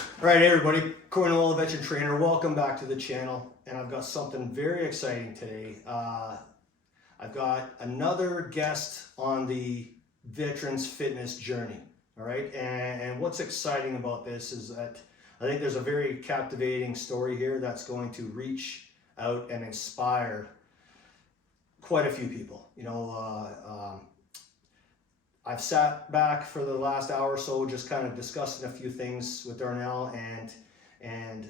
All right, everybody, Cornwall Veteran Trainer, welcome back to the channel. And I've got something very exciting today. I've got another guest on the Veterans Fitness journey. All right, and what's exciting about this is that I think there's a very captivating story here that's going to reach out and inspire quite a few people. I've sat back for the last hour or so just kind of discussing a few things with Darnell, and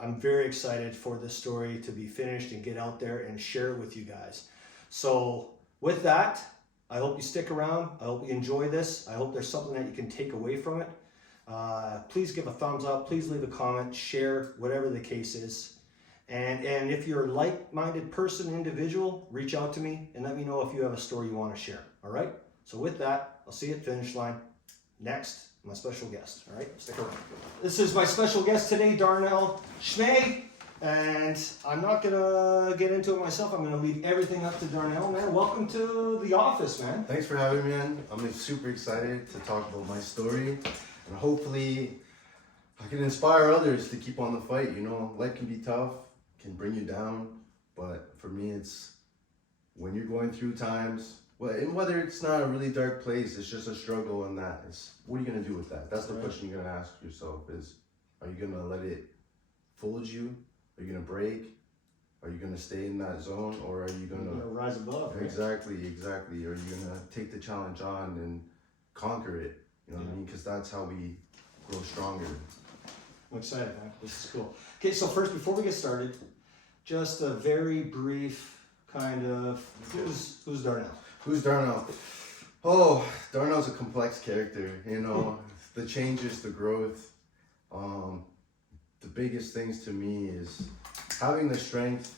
I'm very excited for this story to be finished and get out there and share it with you guys. So with that, I hope you stick around. I hope you enjoy this. I hope there's something that you can take away from it. Please give a thumbs up. Please leave a comment, share, whatever the case is. And if you're a like-minded person, individual, reach out to me and let me know if you have a story you want to share. All right? So with that, I'll see you at the finish line. Next, my special guest. All right? Stick around. This is my special guest today, Darnell Chmay. And I'm not going to get into it myself. I'm going to leave everything up to Darnell, man. Welcome to the office, man. Thanks for having me, man. I'm super excited to talk about my story. And hopefully, I can inspire others to keep on the fight. You know, life can be tough, can bring you down. But for me, it's when you're going through times, and whether it's not a really dark place, it's just a struggle, and that is, what are you going to do with that? That's the question you're going to ask yourself is, are you going to let it fold you? Are you going to break? Are you going to stay in that zone, or are you going to rise above? Right? Exactly. Are you going to take the challenge on and conquer it? You know what I mean? Because that's how we grow stronger. I'm excited, man. This is cool. Okay, so first, before we get started, just a very brief kind of, who's Darnell? Who's Darnell? Oh, Darnell's a complex character, you know, the changes, the growth. The biggest things to me is having the strength,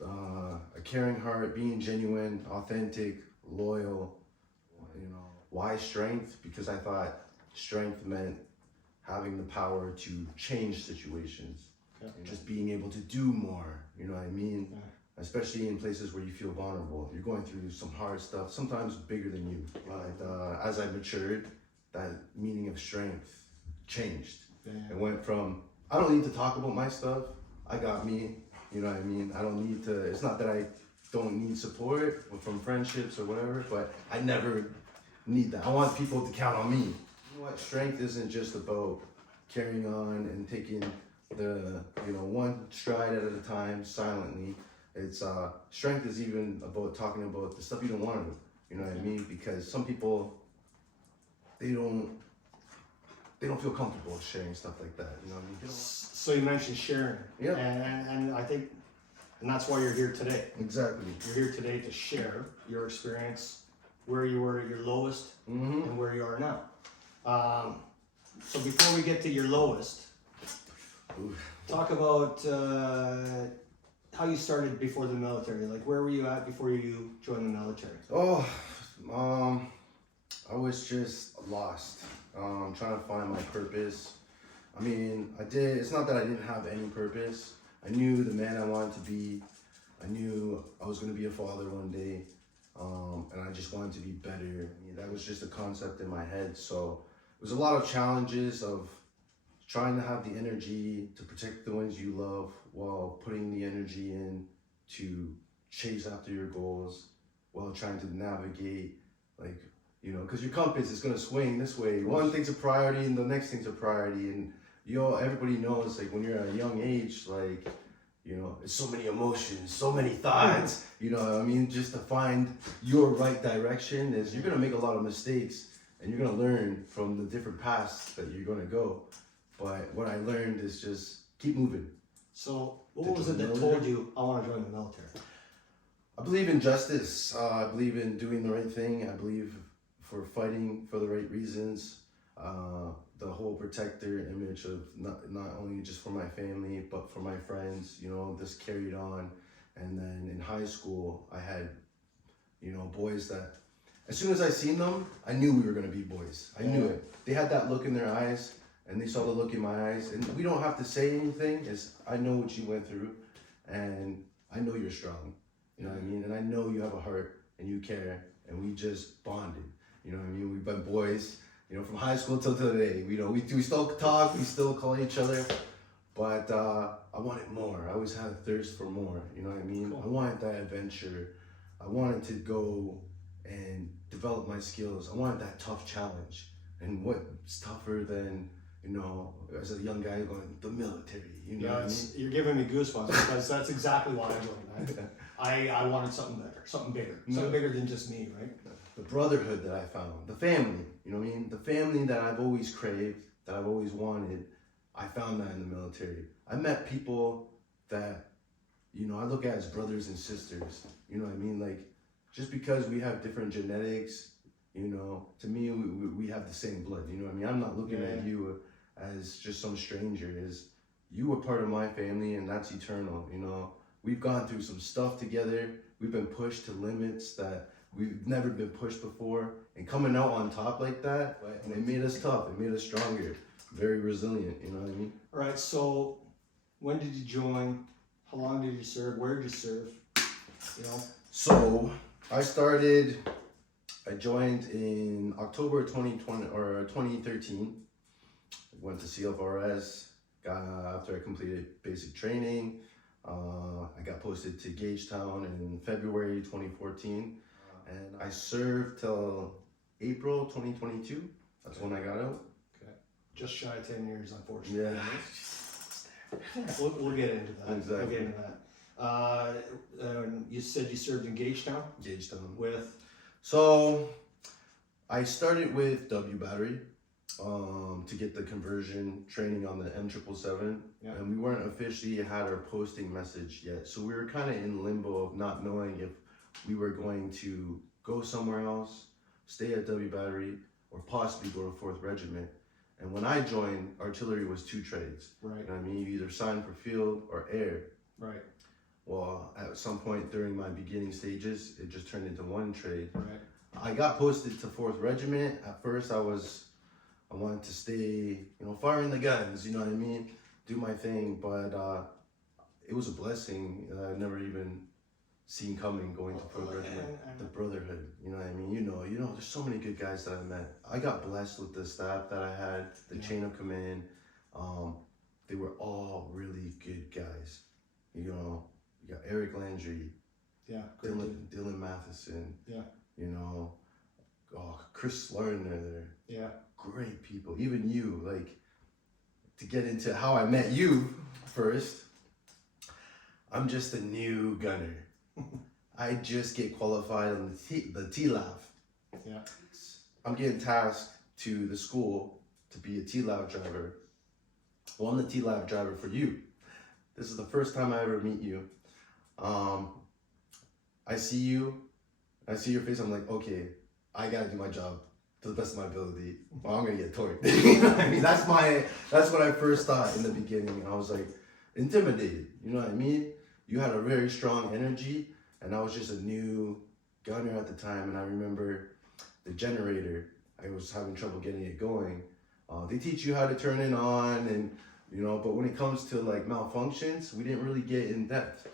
a caring heart, being genuine, authentic, loyal, you know. Why strength? Because I thought strength meant having the power to change situations, just being able to do more, you know what I mean? Yeah. Especially in places where you feel vulnerable. You're going through some hard stuff, sometimes bigger than you. But as I matured, that meaning of strength changed. It went from, I don't need to talk about my stuff. I got me, you know what I mean? I don't need to, it's not that I don't need support from friendships or whatever, but I never need that. I want people to count on me. You know what? Strength isn't just about carrying on and taking the, one stride at a time silently. It's strength is even about talking about the stuff you don't want to do. You know what I mean? Because some people, they don't feel comfortable sharing stuff like that. You know what I mean? So you mentioned sharing. Yeah. And I think, and that's why you're here today. Exactly. You're here today to share your experience, where you were at your lowest, and where you are now. So before we get to your lowest, talk about how you started before the military. Like, where were you at before you joined the military? Oh, I was just lost. Trying to find my purpose. I mean, it's not that I didn't have any purpose. I knew the man I wanted to be. I knew I was going to be a father one day. And I just wanted to be better. I mean, that was just a concept in my head. So it was a lot of challenges of trying to have the energy to protect the ones you love while putting the energy in to chase after your goals while trying to navigate, like, because your compass is going to swing this way. One thing's a priority and the next thing's a priority. And, everybody knows, like, when you're at a young age, like, it's so many emotions, so many thoughts, just to find your right direction you're going to make a lot of mistakes and you're going to learn from the different paths that you're going to go. But what I learned is just keep moving. So what was it that told you, I want to join the military? I believe in justice. I believe in doing the right thing. I believe for fighting for the right reasons. The whole protector image of not only just for my family, but for my friends, this carried on. And then in high school, I had, boys that, as soon as I seen them, I knew we were going to be boys. I knew it. They had that look in their eyes, and they saw the look in my eyes. And we don't have to say anything. I know what you went through, and I know you're strong. You know what I mean? And I know you have a heart, and you care, and we just bonded. You know what I mean? We've been boys. You know, from high school till today. You know, we still talk, we still call each other, but I wanted more. I always had a thirst for more. You know what I mean? Cool. I wanted that adventure. I wanted to go and develop my skills. I wanted that tough challenge. And what's tougher than, you know, as a young guy going the military? You know what I mean? You're giving me goosebumps because that's exactly why I joined, man. I wanted something better, something bigger than just me, right? The brotherhood that I found, the family, you know what I mean? The family that I've always craved, that I've always wanted, I found that in the military. I met people that, you know, I look at as brothers and sisters, you know what I mean? Like, just because we have different genetics, you know, to me, we have the same blood, you know what I mean? I'm not looking at you as just some stranger, you were part of my family, and that's eternal, you know? We've gone through some stuff together. We've been pushed to limits that we've never been pushed before, and coming out on top like that, and it made us tough, it made us stronger, very resilient, you know what I mean? All right, so when did you join? How long did you serve? Where did you serve? You know? So I joined in October 2020 or 2013. Went to CFRS, after I completed basic training. I got posted to Gagetown in February 2014, and I served till April 2022. That's when I got out. Okay. Just shy of 10 years, unfortunately. Yeah. We'll get into that. Exactly. We'll get into that. You said you served in Gagetown? Gagetown. With? So I started with W Battery to get the conversion training on the M777, and we weren't officially had our posting message yet. So we were kind of in limbo of not knowing if we were going to go somewhere else, stay at W Battery, or possibly go to 4th Regiment. And when I joined, artillery was 2 trades. Right. You know what I mean? You either signed for field or air. Right. Well, at some point during my beginning stages, it just turned into 1 trade. Right. I got posted to 4th Regiment. At first, I wanted to stay, you know, firing the guns, you know what I mean? Do my thing, but it was a blessing that I'd never even seen coming going to 4th Regiment. The brotherhood, you know what I mean? You know, there's so many good guys that I met. I got blessed with the staff that I had, the chain of command. They were all really good guys. You know, you got Eric Landry, Dylan Matheson, you know, Chris Lardner there. Yeah. Great people. Even you, like, to get into how I met you first, I'm just a new gunner. I just get qualified on the TLAV. Yeah. I'm getting tasked to the school to be a TLAV driver. Well, I'm the TLAV driver for you. This is the first time I ever meet you. I see you, I see your face, I'm like, okay, I gotta do my job to the best of my ability, or I'm gonna get torqued. You know what I mean? That's what I first thought in the beginning. I was like, intimidated, you know what I mean? You had a very strong energy, and I was just a new gunner at the time, and I remember the generator, I was having trouble getting it going. They teach you how to turn it on, and you know, but when it comes to like malfunctions, we didn't really get in depth.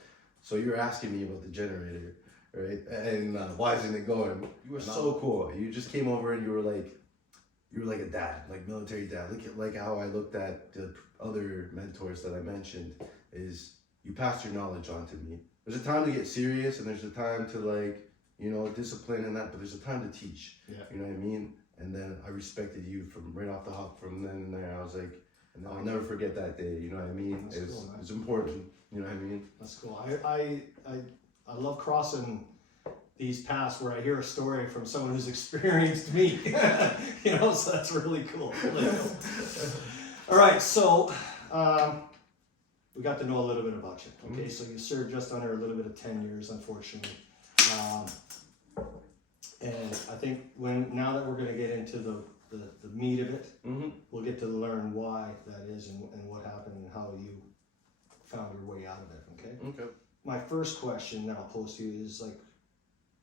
So you're asking me about the generator, right? And why isn't it going? You were so cool. You just came over and you were like a dad, like military dad. Look at like how I looked at the other mentors that I mentioned. Is you passed your knowledge on to me. There's a time to get serious, and there's a time to like, you know, discipline and that, but there's a time to teach. Yeah. You know what I mean? And then I respected you from right off the hop. From then and there, I was like, and I'll never forget that day. You know what I mean? It's important. You know what I mean? That's cool. I love crossing these paths where I hear a story from someone who's experienced me. You know, so that's really cool. Really cool. All right, so we got to know a little bit about you. Okay, so you served just under a little bit of 10 years, unfortunately. And I think now that we're going to get into the meat of it, we'll get to learn why that is and what happened and how you found your way out of it. Okay. Okay. My first question that I'll pose to you is like,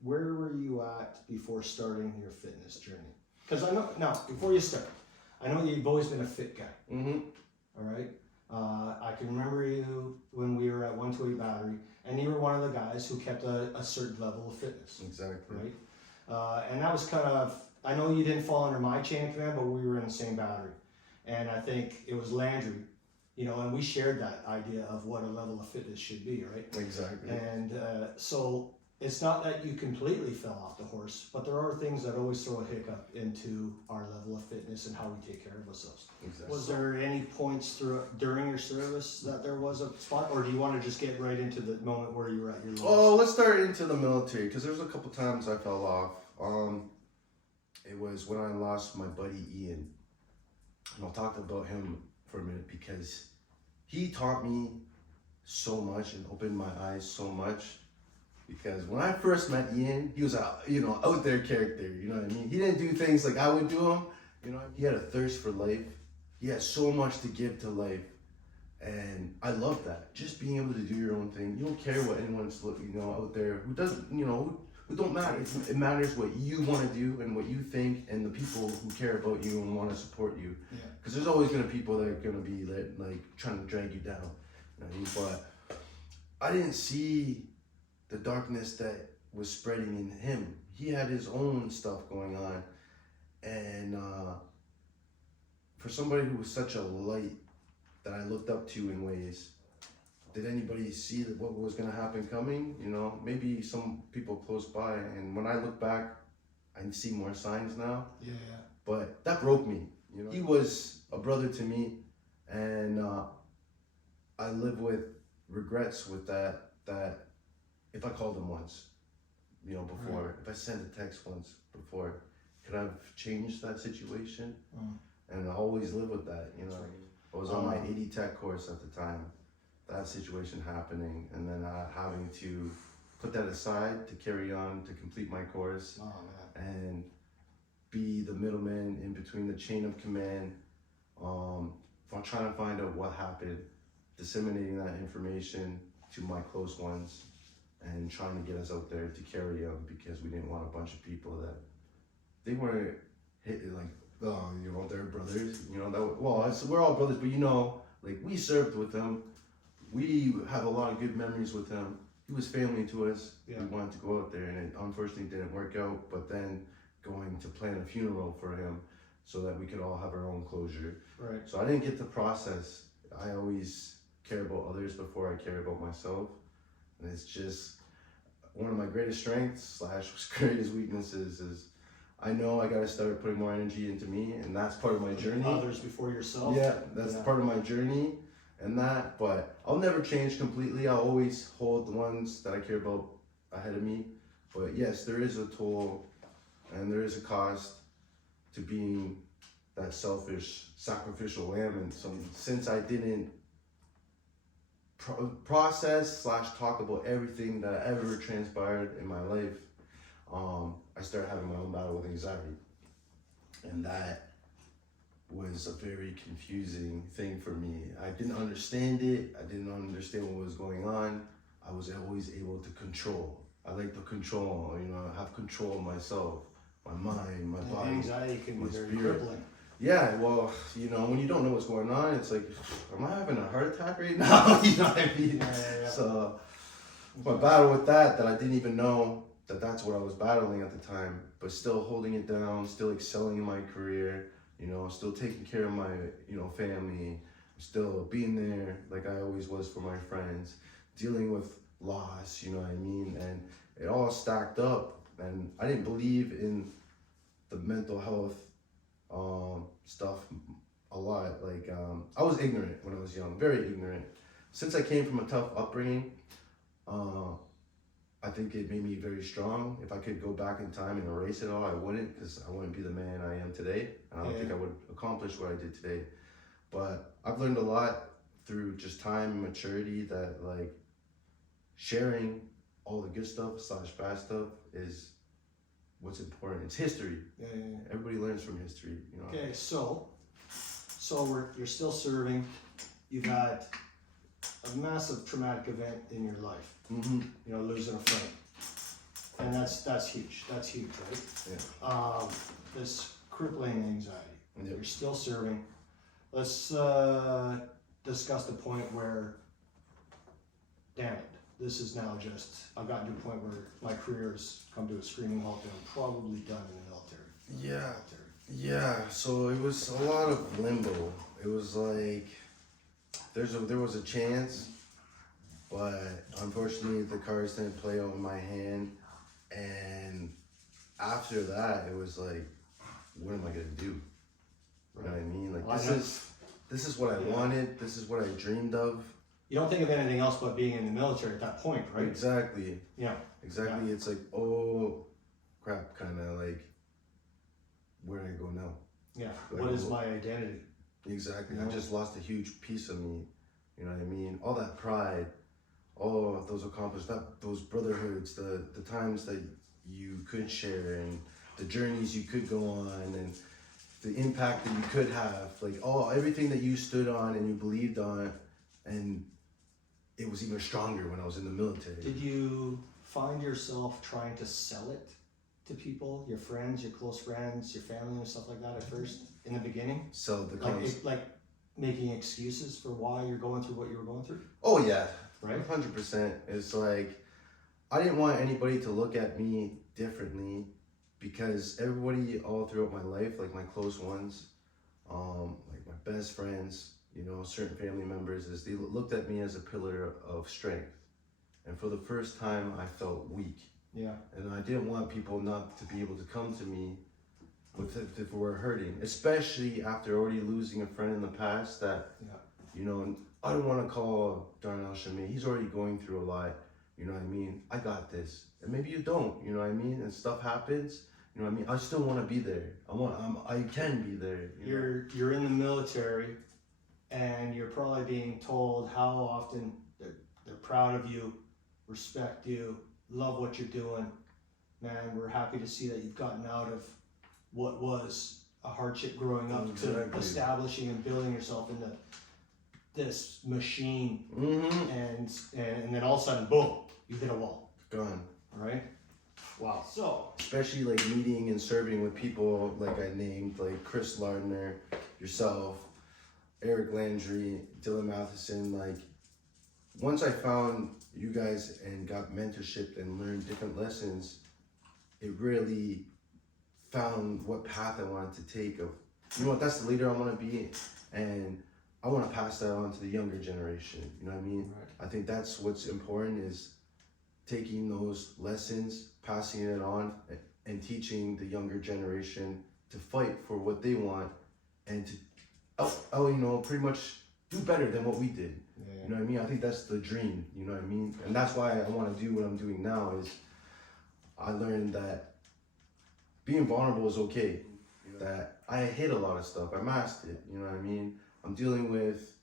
where were you at before starting your fitness journey? Because I know now before you start, I know you've always been a fit guy. All right. I can remember you when we were at 128 Battery, and you were one of the guys who kept a certain level of fitness. Exactly. Right. And that was kind of I know you didn't fall under my chain of command, but we were in the same battery. And I think it was Landry, you know, and we shared that idea of what a level of fitness should be, right? Exactly. And so it's not that you completely fell off the horse, but there are things that always throw a hiccup into our level of fitness and how we take care of ourselves. Exactly. Was there any points during your service that there was a spot, or do you want to just get right into the moment where you were at your lowest? Oh, let's start into the military, because there was a couple times I fell off. It was when I lost my buddy Ian. And I'll talk about him for a minute because he taught me so much and opened my eyes so much. Because when I first met Ian, he was a out there character. You know what I mean? He didn't do things like I would do them. You know, he had a thirst for life. He had so much to give to life, and I love that. Just being able to do your own thing. You don't care what anyone's out there who doesn't who don't matter. It matters what you want to do and what you think, and the people who care about you and want to support you. Because there's always gonna be people that are gonna be like trying to drag you down. You know what I mean? But I didn't see the darkness that was spreading in him. He had his own stuff going on, and for somebody who was such a light that I looked up to in ways, did anybody see that what was going to happen coming? You know, maybe some people close by, and when I look back, I see more signs now. Yeah. But that broke me. You know, he was a brother to me, and I live with regrets with that. That if I called him once, before, right. if I sent a text once before, could I have changed that situation? And I always live with that. You know, right. I was on my 80 tech course at the time. That situation happening, and then having to put that aside to carry on to complete my course, and be the middleman in between the chain of command, trying to find out what happened, disseminating that information to my close ones, and trying to get us out there to carry on, because we didn't want a bunch of people that they weren't hit like, oh, they're brothers, we're all brothers, but like we served with them. We have a lot of good memories with him. He was family to us. Yeah. We wanted to go out there, and it unfortunately didn't work out. But then going to plan a funeral for him so that we could all have our own closure. Right. So I didn't get the process. I always care about others before I care about myself. And it's just one of my greatest strengths / greatest weaknesses is I know I got to start putting more energy into me, and that's part of my journey. Others before yourself. Yeah, that's part of my journey. But I'll never change completely. I'll always hold the ones that I care about ahead of me. But yes, there is a toll and there is a cost to being that selfish, sacrificial lamb. And since I didn't process / talk about everything that ever transpired in my life, I started having my own battle with anxiety. And that was a very confusing thing for me. I didn't understand it. I didn't understand what was going on. I was always able to control. I like to control, have control of myself, my mind, my body. Anxiety can be very crippling. Yeah, well, when you don't know what's going on, it's like, am I having a heart attack right now? You know what I mean? Yeah. So my battle with that I didn't even know that's what I was battling at the time, but still holding it down, still excelling in my career, still taking care of my, family, still being there like I always was for my friends, dealing with loss, you know what I mean? And it all stacked up, and I didn't believe in the mental health stuff a lot. Like, I was ignorant when I was young, very ignorant. Since I came from a tough upbringing, I think it made me very strong. If I could go back in time and erase it all, I wouldn't, because I wouldn't be the man I am today. And I don't think I would accomplish what I did today. But I've learned a lot through just time and maturity that, like, sharing all the good stuff / bad stuff is what's important. It's history. Yeah. Everybody learns from history, Okay, so you're still serving. You've had a massive traumatic event in your life. Mm-hmm. Losing a friend, and that's huge. That's huge, right? Yeah. This crippling anxiety. Yeah. You're still serving. Let's discuss the point where, damn it, this is now just, I've gotten to a point where my career has come to a screaming halt and I'm probably done in the military. Yeah. So it was a lot of limbo. It was like there was a chance, but unfortunately the cards didn't play out in my hand. And after that, it was like, what am I gonna do? You know what I mean? Like this is what I wanted. This is what I dreamed of. You don't think of anything else but being in the military at that point, right? Exactly. Yeah. Exactly. Yeah. It's like, oh crap, kind of like, where do I go now? Yeah. Like, What is my identity? Exactly. You know? I just lost a huge piece of me. You know what I mean? All that pride, all of those accomplishments, those brotherhoods, the times that you could share, and the journeys you could go on, and the impact that you could have, like everything that you stood on and you believed on, and it was even stronger when I was in the military. Did you find yourself trying to sell it to people, your friends, your close friends, your family, and stuff like that at first, in the beginning? Sell the like making excuses for why you're going through what you were going through? Oh yeah, right? 100%. It's like, I didn't want anybody to look at me differently, because everybody all throughout my life, like my close ones, like my best friends, you know, certain family members, is they looked at me as a pillar of strength. And for the first time, I felt weak. Yeah. And I didn't want people not to be able to come to me if we're hurting, especially after already losing a friend in the past that, you know, I don't want to call Darnell Chmay. He's already going through a lot. You know what I mean? I got this. And maybe you don't, you know what I mean? And stuff happens. You know what I mean? I still want to be there. I can be there. You're in the military, and you're probably being told how often they're proud of you, respect you, love what you're doing. Man, we're happy to see that you've gotten out of what was a hardship growing up to establishing and building yourself into this machine. Mm-hmm. And then all of a sudden, boom, you hit a wall. Gone. Right? Wow. So, especially like meeting and serving with people like I named, like Chris Lardner, yourself, Eric Landry, Dylan Matheson. Like, once I found you guys and got mentorship and learned different lessons, it really found what path I wanted to take. Of, you know what, that's the leader I want to be, and I want to pass that on to the younger generation. You know what I mean? Right. I think that's what's important, is taking those lessons, passing it on, and teaching the younger generation to fight for what they want, and to, you know, pretty much do better than what we did. Yeah. You know what I mean? I think that's the dream, you know what I mean? And that's why I want to do what I'm doing now, is I learned that being vulnerable is okay. You know, that I hid a lot of stuff. I masked it, you know what I mean? I'm dealing with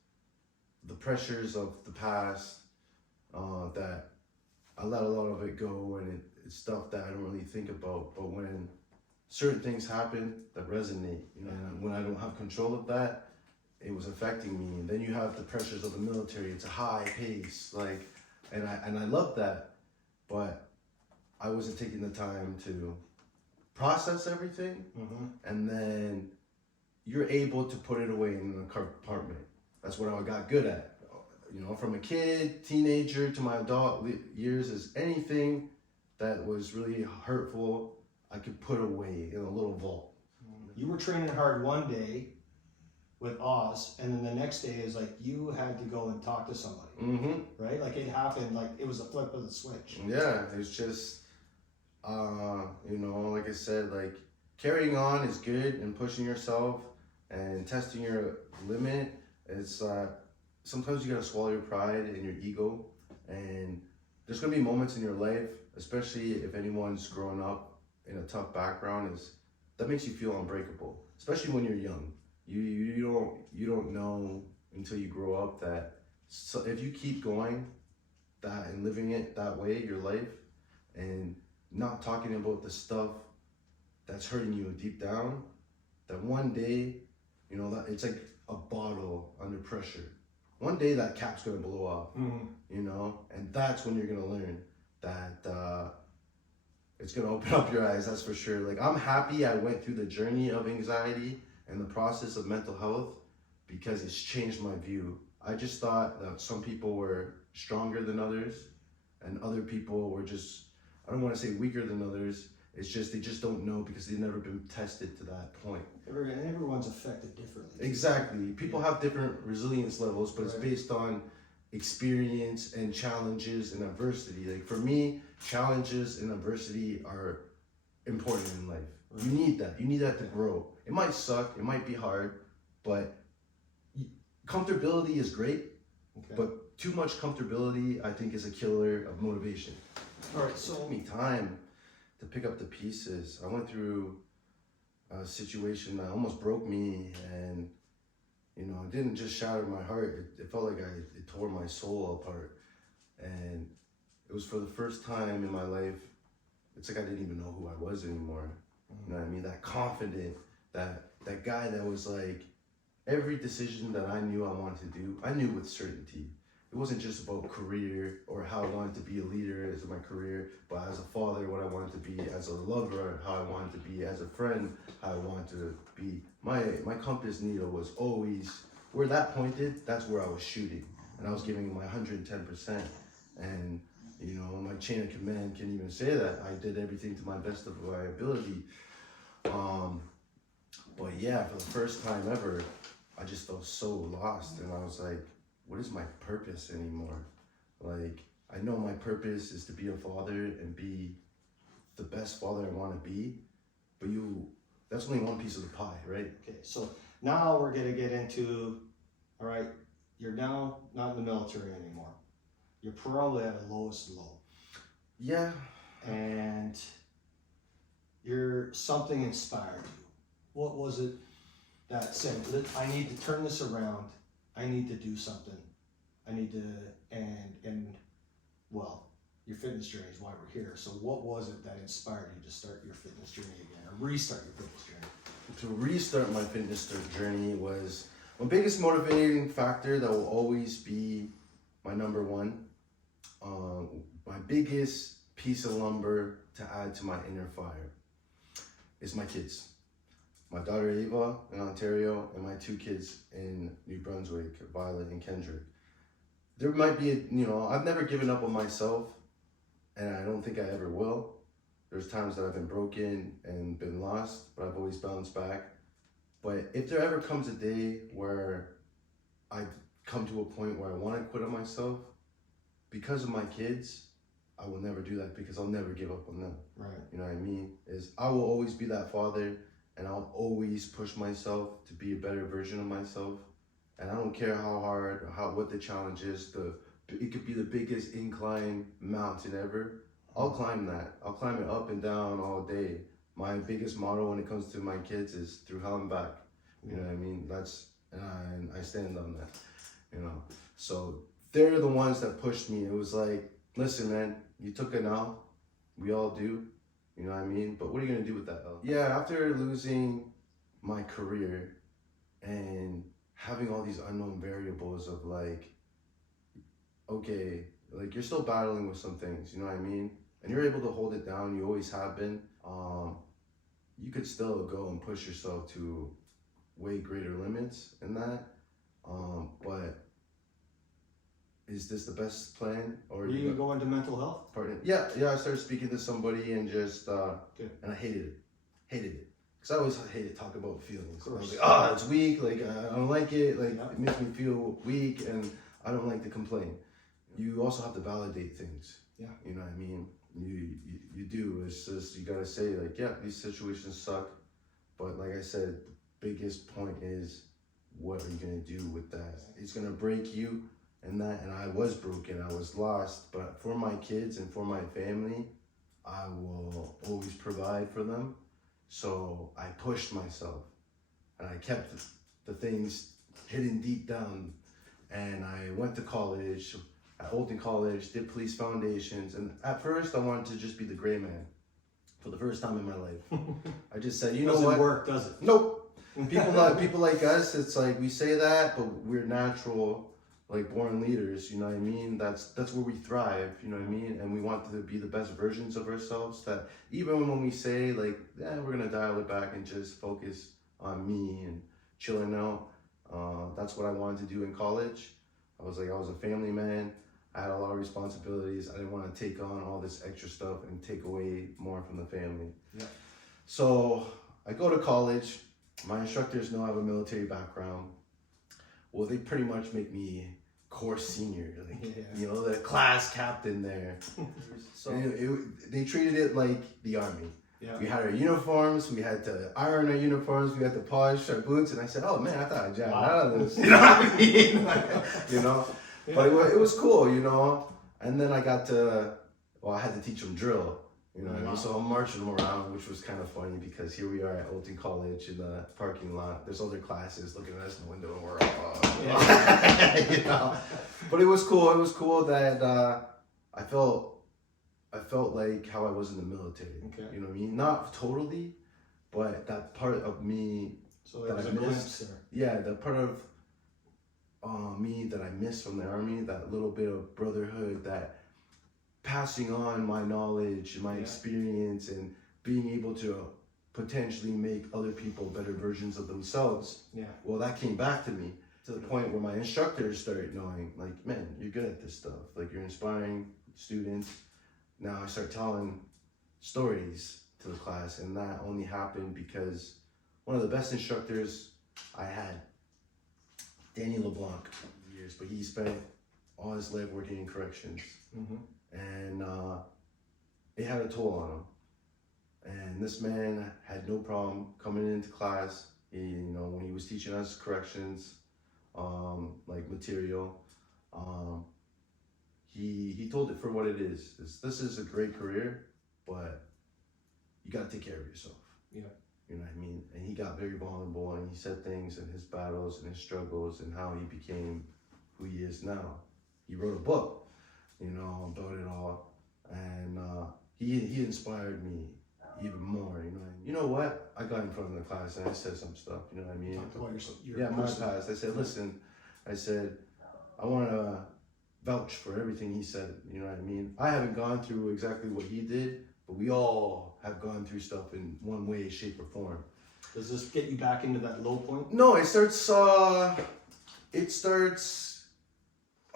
the pressures of the past, that I let a lot of it go, and it's stuff that I don't really think about. But when certain things happen that resonate, you know, and when I don't have control of that, it was affecting me. And then you have the pressures of the military. It's a high pace, like, and I love that, but I wasn't taking the time to process everything. Mm-hmm. And then you're able to put it away in a compartment. That's what I got good at. You know, from a kid, teenager to my adult years, is anything that was really hurtful, I could put away in a little vault. You were training hard one day with Oz, and then the next day is like you had to go and talk to somebody. Mm-hmm. Right? Like it happened, like it was a flip of the switch. Yeah, it's just, you know, like I said, like carrying on is good, and pushing yourself and testing your limit. It's sometimes you gotta swallow your pride and your ego, and there's gonna be moments in your life, especially if anyone's growing up in a tough background, is that makes you feel unbreakable, especially when you're young. You don't know until you grow up that, so if you keep going that and living it that way, your life, and not talking about the stuff that's hurting you deep down, that one day, you know, that it's like a bottle under pressure. One day that cap's gonna blow off. Mm-hmm. You know, and that's when you're gonna learn that it's gonna open up your eyes. That's for sure. Like, I'm happy I went through the journey of anxiety and the process of mental health, because it's changed my view. I just thought that some people were stronger than others, and other people were just, I don't want to say weaker than others. It's just they just don't know because they've never been tested to that point. Everyone's affected differently. Exactly. People have different resilience levels, but it's Right. based on experience and challenges and adversity. Like for me, challenges and adversity are important in life. You need that. You need that to grow. It might suck. It might be hard, but comfortability is great. Okay. But too much comfortability, I think, is a killer of motivation. All right, It so took me time to pick up the pieces. I went through a situation that almost broke me, and you know, it didn't just shatter my heart. It felt like it tore my soul apart, and it was for the first time in my life. It's like I didn't even know who I was anymore. You know what I mean? That confident, that guy that was like, every decision that I knew I wanted to do, I knew with certainty. It wasn't just about career or how I wanted to be a leader as my career, but as a father, what I wanted to be, as a lover, how I wanted to be, as a friend, how I wanted to be. My compass needle was always, where that pointed, that's where I was shooting. And I was giving my 110%. And, you know, my chain of command can even say that. I did everything to my best of my ability. But yeah, for the first time ever, I just felt so lost, and I was like, what is my purpose anymore? Like, I know my purpose is to be a father and be the best father I want to be, but that's only one piece of the pie, right? okay, so now we're gonna get into, all right, you're now not in the military anymore. You're probably at the lowest low. Yeah. And something inspired you. What was it that said, I need to turn this around, I need to do something, I need to, and well, your fitness journey is why we're here. So what was it that inspired you to start your fitness journey again, or restart your fitness journey? To restart my fitness journey was my biggest motivating factor that will always be my number one. My biggest piece of lumber to add to my inner fire is my kids. My daughter Ava in Ontario and my two kids in New Brunswick, Violet and Kendrick. There might be, I've never given up on myself, and I don't think I ever will. There's times that I've been broken and been lost, but I've always bounced back. But if there ever comes a day where I come to a point where I want to quit on myself, because of my kids, I will never do that, because I'll never give up on them. Right. You know what I mean? I will always be that father, and I'll always push myself to be a better version of myself. And I don't care how hard, what the challenge is. It could be the biggest incline mountain ever. I'll climb that. I'll climb it up and down all day. My biggest motto when it comes to my kids is through hell and back. You know what I mean? And I stand on that. So they're the ones that pushed me. It was like, listen, man, you took an L. We all do. You know what I mean? But what are you going to do with that L? Yeah, after losing my career and having all these unknown variables of like, okay, like you're still battling with some things, you know what I mean? And you're able to hold it down, you always have been. You could still go and push yourself to way greater limits in that. But is this the best plan? Or you go into mental health? Pardon? Yeah, I started speaking to somebody and just, and I hated it. Because I always hated talking about feelings. I was like, it's weak, like, I don't like it, like, It makes me feel weak, and I don't like to complain. You also have to validate things. Yeah. You know what I mean? You do. It's just, you gotta say, like, yeah, these situations suck, but like I said, the biggest point is, what are you gonna do with that? It's gonna break you, and I was broken, I was lost, but for my kids and for my family, I will always provide for them. So I pushed myself, and I kept the things hidden deep down, and I went to college, at Holton College, did police foundations, and at first I wanted to just be the gray man for the first time in my life. I just said, you know what? Doesn't work, does it? Nope. People like us, it's like we say that, but we're natural, like born leaders, you know what I mean? That's where we thrive, you know what I mean? And we want to be the best versions of ourselves, that even when we say like, yeah, we're gonna dial it back and just focus on me and chilling out. That's what I wanted to do in college. I was a family man. I had a lot of responsibilities. I didn't want to take on all this extra stuff and take away more from the family. Yeah. So I go to college. My instructors know I have a military background. Well, they pretty much make me course senior, like, you know, the class captain there. So they treated it like the army. Yeah. We had our uniforms, we had to iron our uniforms, we had to polish our boots, and I said, oh man, I thought I jacked out of this. You know what I mean? You know? Yeah. But it was cool, you know? And then I got to, I had to teach them drill. You know what I mean? So I'm marching them around, which was kind of funny because here we are at Olton College in the parking lot. There's other classes looking at us in the window and we're up. You know? But it was cool. It was cool that I felt like how I was in the military. Okay. You know what I mean? Not totally, but that part of me so that I missed. Yeah, that part of me that I missed from the army, that little bit of brotherhood, that passing on my knowledge, my experience, and being able to potentially make other people better versions of themselves. Yeah. Well, that came back to me to the point where my instructors started knowing, like, man, you're good at this stuff. Like, you're inspiring students. Now I start telling stories to the class, and that only happened because one of the best instructors I had, Danny LeBlanc, years, but he spent all his life working in corrections. Mm-hmm. And it had a toll on him. And this man had no problem coming into class. You know, when he was teaching us corrections, like material, he told it for what it is. This is a great career, but you got to take care of yourself. Yeah. You know what I mean? And he got very vulnerable, and he said things and his battles and his struggles and how he became who he is now. He wrote a book, you know, about it all, and he inspired me even more. You know what? I got in front of the class and I said some stuff. You know what I mean? Most past. I said, listen. I said, I want to vouch for everything he said. You know what I mean? I haven't gone through exactly what he did, but we all have gone through stuff in one way, shape, or form. Does this get you back into that low point? No, it starts.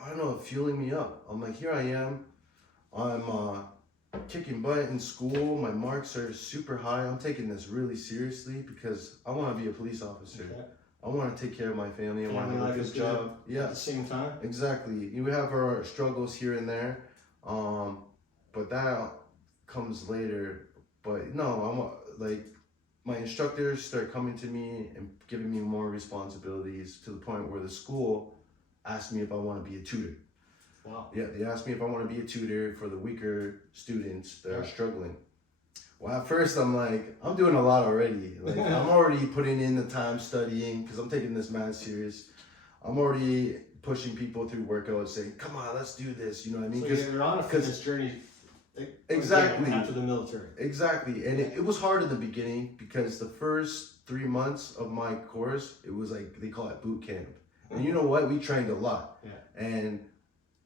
I don't know, fueling me up. I'm like, here I am. I'm kicking butt in school. My marks are super high. I'm taking this really seriously because I want to be a police officer. Okay. I want to take care of my family. I want to have a good job. Yeah. At the same time. Exactly. We have our struggles here and there, but that comes later. But no, my instructors start coming to me and giving me more responsibilities to the point where the school asked me if I want to be a tutor. Wow. Yeah, they asked me if I want to be a tutor for the weaker students that are struggling. Well, at first I'm like, I'm doing a lot already. Like, I'm already putting in the time studying because I'm taking this math serious. I'm already pushing people through workouts, saying, come on, let's do this. You know what I mean? So you're on a fitness journey. Exactly. After the military. Exactly. And it was hard in the beginning because the first 3 months of my course, it was like, they call it boot camp. And you know what? We trained a lot. Yeah. And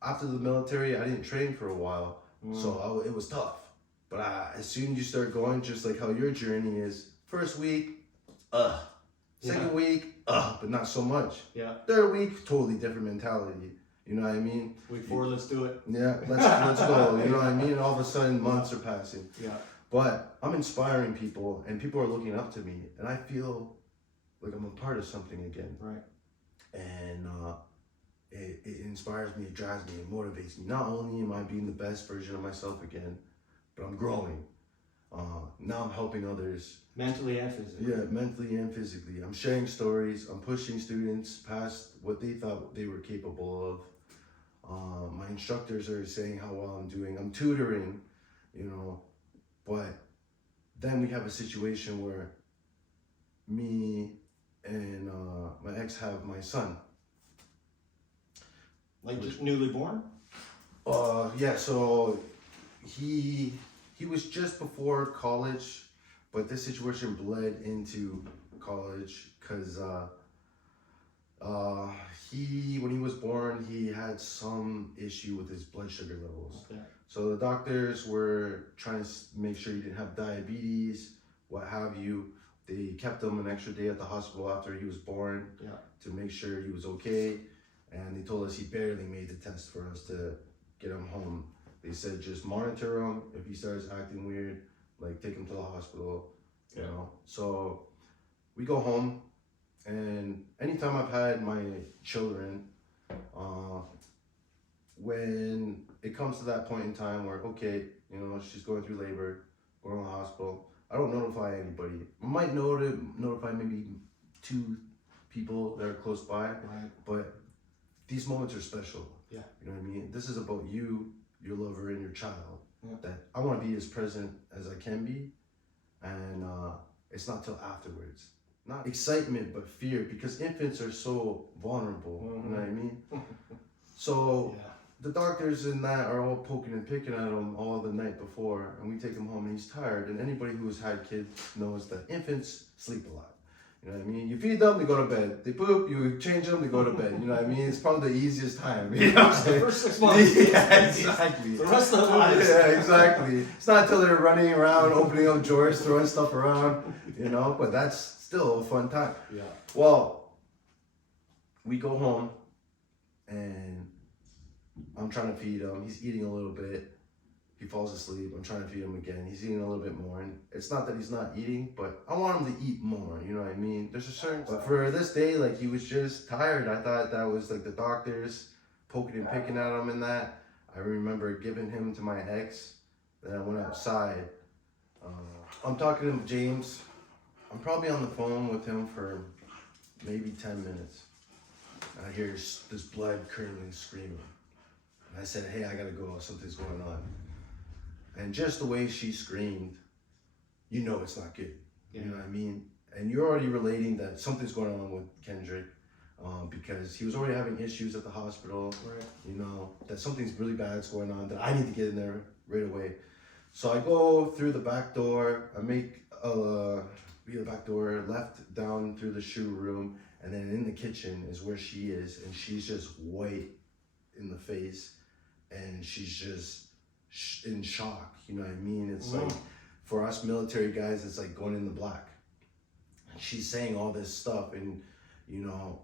after the military, I didn't train for a while. So it was tough. But as soon as you start going, just like how your journey is, first week, second week, but not so much. Yeah. Third week, totally different mentality. You know what I mean? Week 4, let's do it. Yeah, let's go. You know what I mean? And all of a sudden, months are passing. Yeah. But I'm inspiring people, and people are looking up to me, and I feel like I'm a part of something again. Right. And it inspires me, it drives me, it motivates me. Not only am I being the best version of myself again, but I'm growing. Now I'm helping others. Mentally and physically. Yeah, mentally and physically. I'm sharing stories. I'm pushing students past what they thought they were capable of. My instructors are saying how well I'm doing. I'm tutoring, you know. But then we have a situation where me and my ex have my son. Like just newly born? Yeah, so he was just before college, but this situation bled into college because when he was born, he had some issue with his blood sugar levels. Okay. So the doctors were trying to make sure he didn't have diabetes, what have you. They kept him an extra day at the hospital after he was born to make sure he was okay. And they told us he barely made the test for us to get him home. They said just monitor him. If he starts acting weird, like take him to the hospital, you know. So we go home, and anytime I've had my children, when it comes to that point in time where, okay, you know, she's going through labor, going to the hospital, I don't notify anybody. I might notify maybe 2 people that are close by, but these moments are special. Yeah. You know what I mean? This is about you, your lover, and your child. That I want to be as present as I can be, and it's not till afterwards. Not excitement, but fear, because infants are so vulnerable. You know what I mean? So the doctors and that are all poking and picking at him all the night before, and we take him home and he's tired. And anybody who has had kids knows that infants sleep a lot. You know what I mean? You feed them, they go to bed. They poop, you change them, they go to bed. You know what I mean? It's probably the easiest time. You know? The first 6 months. Yeah, exactly. The rest of their lives. Yeah, exactly. It's not until they're running around, opening up drawers, throwing stuff around, you know, but that's still a fun time. Yeah. Well, we go home and I'm trying to feed him. He's eating a little bit. He falls asleep. I'm trying to feed him again. He's eating a little bit more. And it's not that he's not eating, but I want him to eat more. You know what I mean? There's a certain... But for this day, like, he was just tired. I thought that was, like, the doctors poking and picking at him and that. I remember giving him to my ex. Then I went outside. I'm talking to James. I'm probably on the phone with him for maybe 10 minutes. And I hear this blood curdling screaming. And I said, hey, I gotta go. Something's going on. And just the way she screamed, you know it's not good. You know what I mean? And you're already relating that something's going on with Kendrick, because he was already having issues at the hospital. Right. You know, that something's really bad's going on, that I need to get in there right away. So I go through the back door, I make via the back door, left down through the shoe room, and then in the kitchen is where she is, and she's just white in the face, and she's just in shock. You know what I mean? It's like, for us military guys, it's like going in the black. She's saying all this stuff, and you know,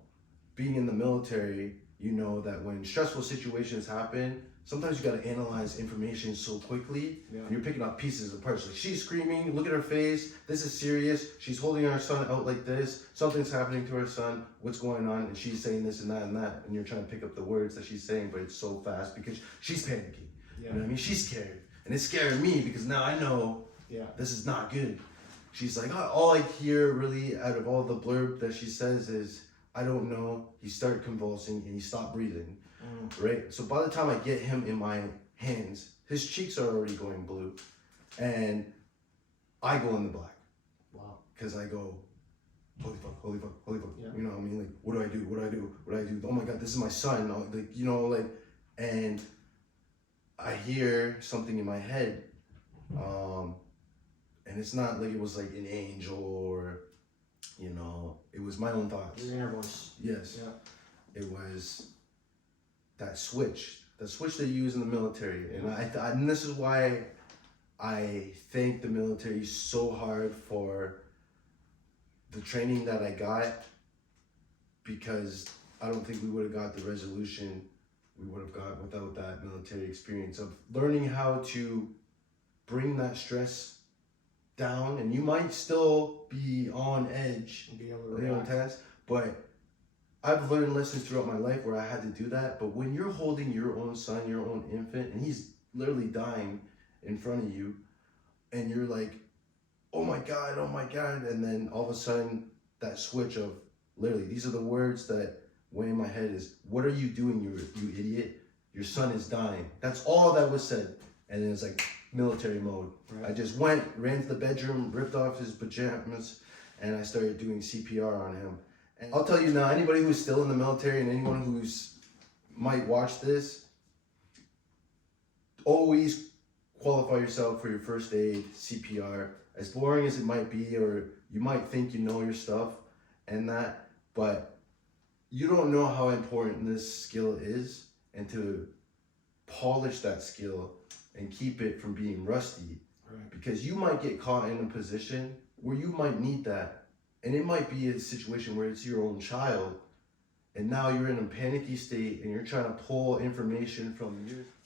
being in the military, you know that when stressful situations happen, sometimes you got to analyze information so quickly. And you're picking up pieces of parts. Like, she's screaming, look at her face, this is serious, she's holding her son out like this, something's happening to her son, what's going on, and she's saying this and that and that, and you're trying to pick up the words that she's saying, but it's so fast because she's panicking. You know what I mean? She's scared, and it's scaring me because now I know this is not good. She's like, oh, all I hear really out of all the blurb that she says is, I don't know, he started convulsing and he stopped breathing. Right? So by the time I get him in my hands, his cheeks are already going blue, and I go in the black. Wow. Because I go, holy fuck, holy fuck, holy fuck. You know what I mean? Like, what do I do? What do I do? What do I do? Oh my God, this is my son. Like, you know, like, and I hear something in my head, and it's not like it was like an angel or, you know, it was my own thoughts. Your inner voice. Yes. Yeah. It was that switch they use in the military, and and this is why I thank the military so hard for the training that I got, because I don't think we would have got the resolution we would have got without that military experience of learning how to bring that stress down. And you might still be on edge, be able to react. Intense, but I've learned lessons throughout my life where I had to do that. But when you're holding your own son, your own infant, and he's literally dying in front of you, and you're like, oh my God, and then all of a sudden that switch of literally, these are the words that went in my head is, what are you doing, you idiot? Your son is dying. That's all that was said. And then it's like military mode. Right. I just ran to the bedroom, ripped off his pajamas, and I started doing CPR on him. And I'll tell you now, anybody who's still in the military and anyone who's might watch this, always qualify yourself for your first aid, CPR. As boring as it might be, or you might think you know your stuff and that, but you don't know how important this skill is, and to polish that skill and keep it from being rusty. Right. Because you might get caught in a position where you might need that. And it might be a situation where it's your own child, and now you're in a panicky state and you're trying to pull information from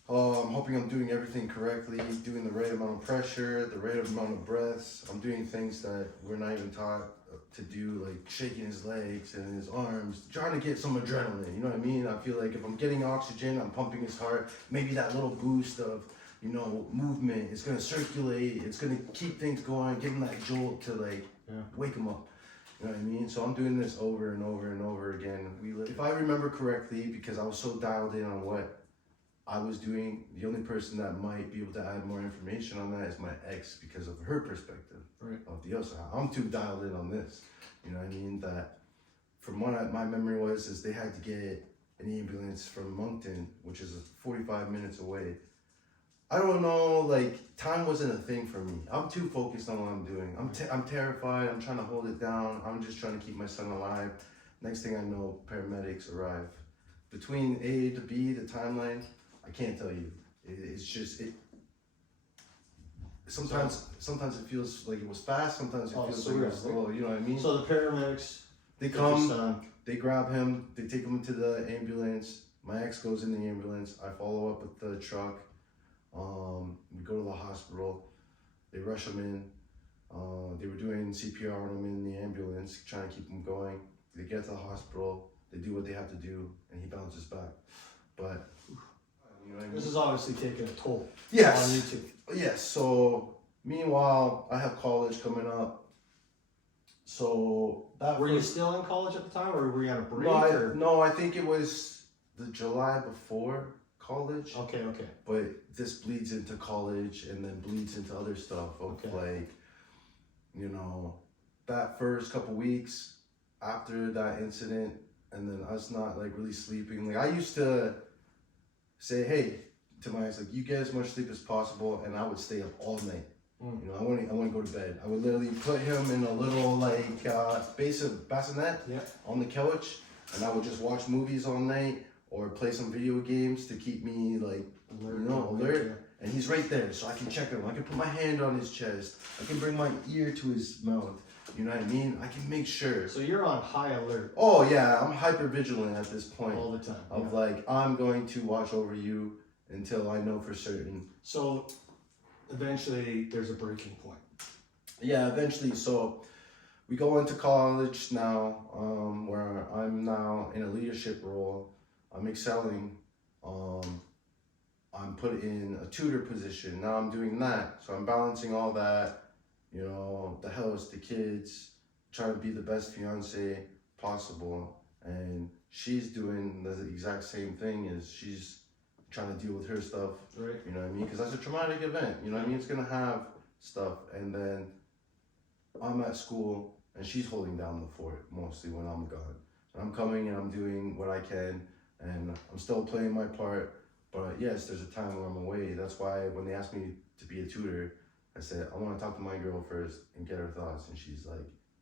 I'm hoping I'm doing everything correctly, doing the right amount of pressure, the right amount of breaths. I'm doing things that we're not even taught to do, like shaking his legs and his arms, trying to get some adrenaline. You know what I mean? I feel like if I'm getting oxygen, I'm pumping his heart. Maybe that little boost of, you know, movement is gonna circulate. It's gonna keep things going, give him that jolt to like wake him up. You know what I mean? So I'm doing this over and over and over again. If I remember correctly, because I was so dialed in on what I was doing, the only person that might be able to add more information on that is my ex because of her perspective of the other side. I'm too dialed in on this. You know what I mean? That from what my memory was is they had to get an ambulance from Moncton, which is 45 minutes away. I don't know, like time wasn't a thing for me. I'm too focused on what I'm doing. I'm terrified. I'm trying to hold it down. I'm just trying to keep my son alive. Next thing I know, paramedics arrive. Between A to B, the timeline, I can't tell you. It's just it. Sometimes it feels like it was fast. Sometimes it feels like it was slow. You know what I mean? So the paramedics, they come, they grab him, they take him to the ambulance. My ex goes in the ambulance. I follow up with the truck. We go to the hospital. They rush him in. They were doing CPR on him in the ambulance, trying to keep him going. They get to the hospital. They do what they have to do, and he bounces back. But you know what I mean? This is obviously taking a toll. Yes. On you too. Yes. So meanwhile, I have college coming up. So that were you still in college at the time, or were you on a break? No, I think it was the July before college. Okay. But this bleeds into college and then bleeds into other stuff of like, you know, that first couple weeks after that incident, and then us not like really sleeping. Like I used to say, hey, to my ex, like you get as much sleep as possible, and I would stay up all night. You know, I want to go to bed. I would literally put him in a little like bassinet on the couch, and I would just watch movies all night or play some video games to keep me like alert. And he's right there, so I can check him. I can put my hand on his chest. I can bring my ear to his mouth. You know what I mean? I can make sure. So you're on high alert. Oh yeah, I'm hyper vigilant at this point. All the time. Of like, I'm going to watch over you until I know for certain. So eventually there's a breaking point. Yeah, eventually. So we go into college now, where I'm now in a leadership role. I'm excelling. I'm put in a tutor position. Now I'm doing that. So I'm balancing all that. You know, the house, the kids, trying to be the best fiance possible. And she's doing the exact same thing as she's trying to deal with her stuff. Right. You know what I mean? Because that's a traumatic event. You know what I mean? It's going to have stuff. And then I'm at school and she's holding down the fort mostly when I'm gone. And I'm coming and I'm doing what I can and I'm still playing my part. But yes, there's a time where I'm away. That's why when they asked me to be a tutor, I said, I want to talk to my girl first and get her thoughts. And she's like,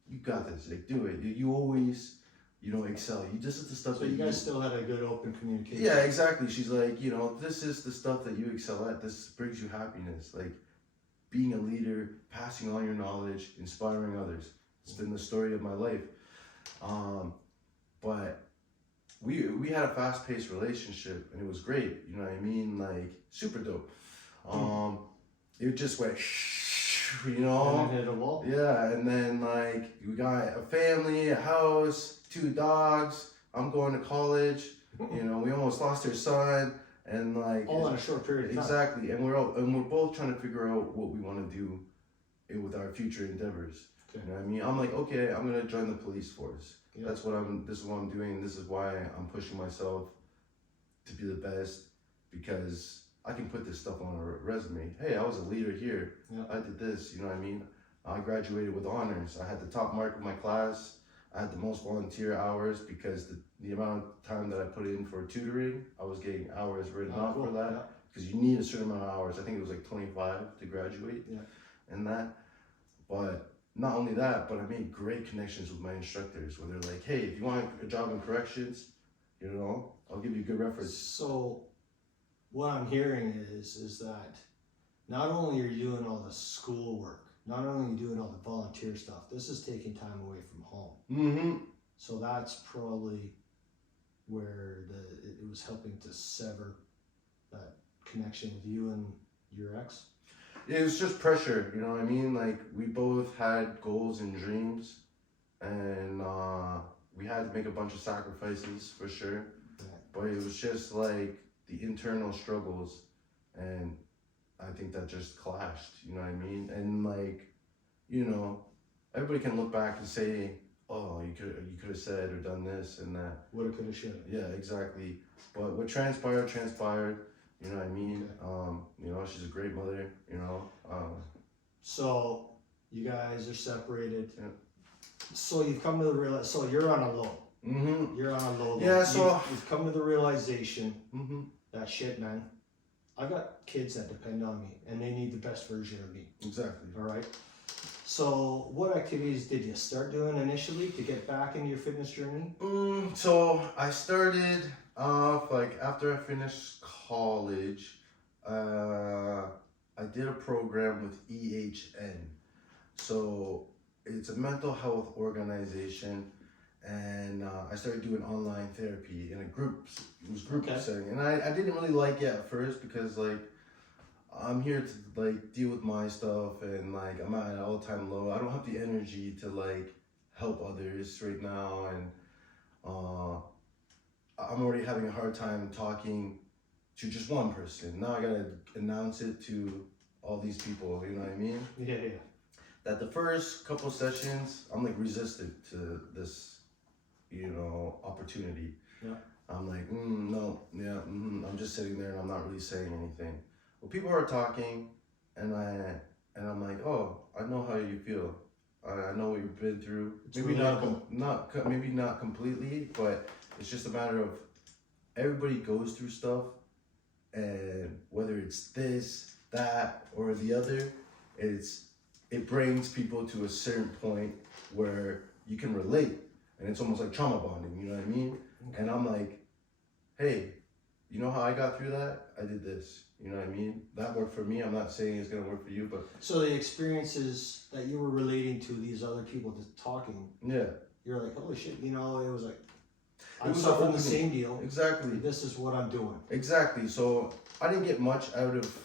you got this. Like, do it. You always, you know, excel. You just is the stuff so you guys still had a good open communication. Yeah, exactly. She's like, you know, this is the stuff that you excel at. This brings you happiness. Like, being a leader, passing on your knowledge, inspiring others. It's been the story of my life. But we had a fast-paced relationship, and it was great. You know what I mean? Like, super dope. It just went, you know? And it hit a wall? Yeah, and then, like, we got a family, a house, 2 dogs. I'm going to college. You know, we almost lost our son. And, like... all in a short period of time. Exactly. And we're both trying to figure out what we want to do with our future endeavors. Okay. You know what I mean? I'm like, okay, I'm going to join the police force. Yeah. This is what I'm doing. This is why I'm pushing myself to be the best, because I can put this stuff on a resume. Hey, I was a leader here. Yeah. I did this, you know what I mean? I graduated with honors. I had the top mark of my class. I had the most volunteer hours because the amount of time that I put in for tutoring, I was getting hours written off for that. Because you need a certain amount of hours. I think it was like 25 to graduate and that. But not only that, but I made great connections with my instructors where they're like, hey, if you want a job in corrections, you know, I'll give you a good reference. So what I'm hearing is that not only are you doing all the schoolwork, not only are you doing all the volunteer stuff, this is taking time away from home. Mm-hmm. So that's probably where it was helping to sever that connection with you and your ex? It was just pressure, you know what I mean? Like, we both had goals and dreams, and we had to make a bunch of sacrifices for sure. But it was just like the internal struggles, and I think that just clashed, you know what I mean? And like, you know, everybody can look back and say, oh, you could have said or done this and that. Woulda, coulda, shoulda. Yeah, exactly. But what transpired. You know what I mean? Okay. You know, she's a great mother. You know. So you guys are separated. Yeah. So you've come to the so you're on a low. Mm-hmm. You're on a low. Yeah. So you've come to the realization mm-hmm. that shit, man. I got kids that depend on me, and they need the best version of me. Exactly. All right. So, what activities did you start doing initially to get back into your fitness journey? So I started off like after I finished college. I did a program with EHN. So it's a mental health organization, and I started doing online therapy in a group. It was group setting, and I didn't really like it at first because like I'm here to like deal with my stuff, and like I'm at an all-time low. I don't have the energy to like help others right now, and I'm already having a hard time talking to just one person. Now I gotta announce it to all these people, you know what I mean? Yeah. That the first couple sessions, I'm like resistant to this, you know, opportunity. Yeah. I'm like, no, yeah, I'm just sitting there and I'm not really saying anything. Well, people are talking, and I'm like, oh, I know how you feel. I know what you've been through. It's Maybe relatable. maybe not completely, but it's just a matter of everybody goes through stuff, and whether it's this, that, or the other, it brings people to a certain point where you can relate, and it's almost like trauma bonding. You know what I mean? Okay. And I'm like, hey, you know how I got through that? I did this. You know what I mean? That worked for me. I'm not saying it's gonna work for you, but So the experiences that you were relating to these other people just talking, yeah, you're like, holy shit, you know, it was like, it I'm was suffering the same deal. Exactly. This is what I'm doing. Exactly. So I didn't get much out of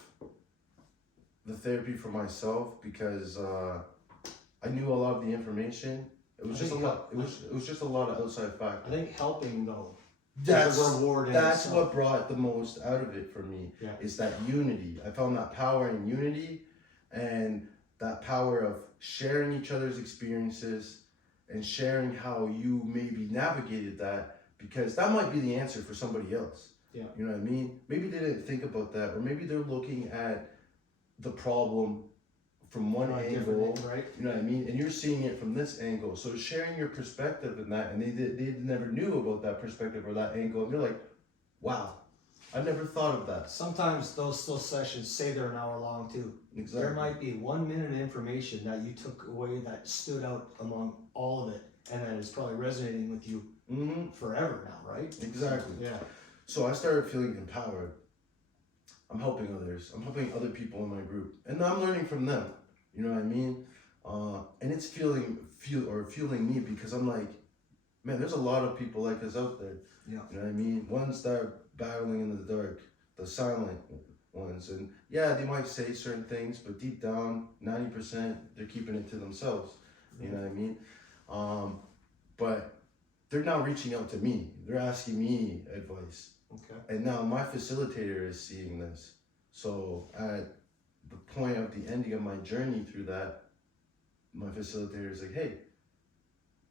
the therapy for myself because I knew a lot of the information. It was just a lot. It was just a lot of outside factors. I think helping though. That's reward. That's what brought the most out of it for me. Yeah. Is that unity. I found that power in unity, and that power of sharing each other's experiences and sharing how you maybe navigated that, because that might be the answer for somebody else. Yeah. You know what I mean? Maybe they didn't think about that, or maybe they're looking at the problem from one angle, right? You know what I mean? And you're seeing it from this angle. So sharing your perspective in that, and they never knew about that perspective or that angle, and you're like, wow, I never thought of that. Sometimes those sessions say they're an hour long too. Exactly. There might be 1 minute of information that you took away that stood out among all of it, and that is probably resonating with you forever now, right? Exactly. Yeah. So I started feeling empowered. I'm helping others. I'm helping other people in my group, and I'm learning from them. You know what I mean? And it's fueling me, because I'm like, man, there's a lot of people like us out there. Yeah. You know what I mean? Ones that are battling in the dark, the silent ones, and yeah, they might say certain things, but deep down, 90% they're keeping it to themselves. You know what I mean? But they're now reaching out to me. They're asking me advice. Okay. And now my facilitator is seeing this. So at the point of the ending of my journey through that, my facilitator is like, hey,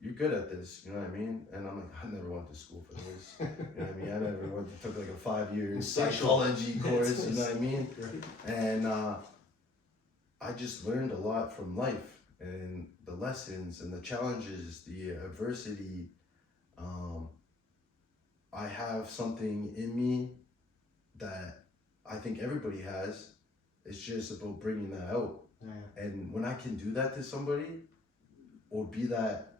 you're good at this, you know what I mean? And I'm like, I never went to school for this. You know what I mean? I never took like a 5-year psychology course, you know what I mean? Right. And I just learned a lot from life, and the lessons and the challenges, the adversity. I have something in me that I think everybody has. It's just about bringing that out. Yeah. And when I can do that to somebody, or be that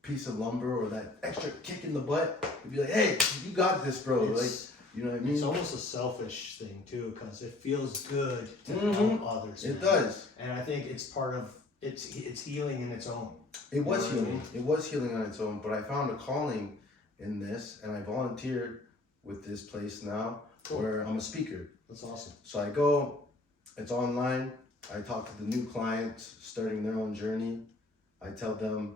piece of lumber or that extra kick in the butt, and be like, hey, you got this, bro. Like, you know what I mean? It's almost a selfish thing too, because it feels good to help others. It does. And I think it's part of it's healing in its own. It was healing. It was healing on its own, but I found a calling in this, and I volunteered with this place now, where I'm a speaker. That's awesome. So I go, it's online. I talk to the new clients starting their own journey. I tell them,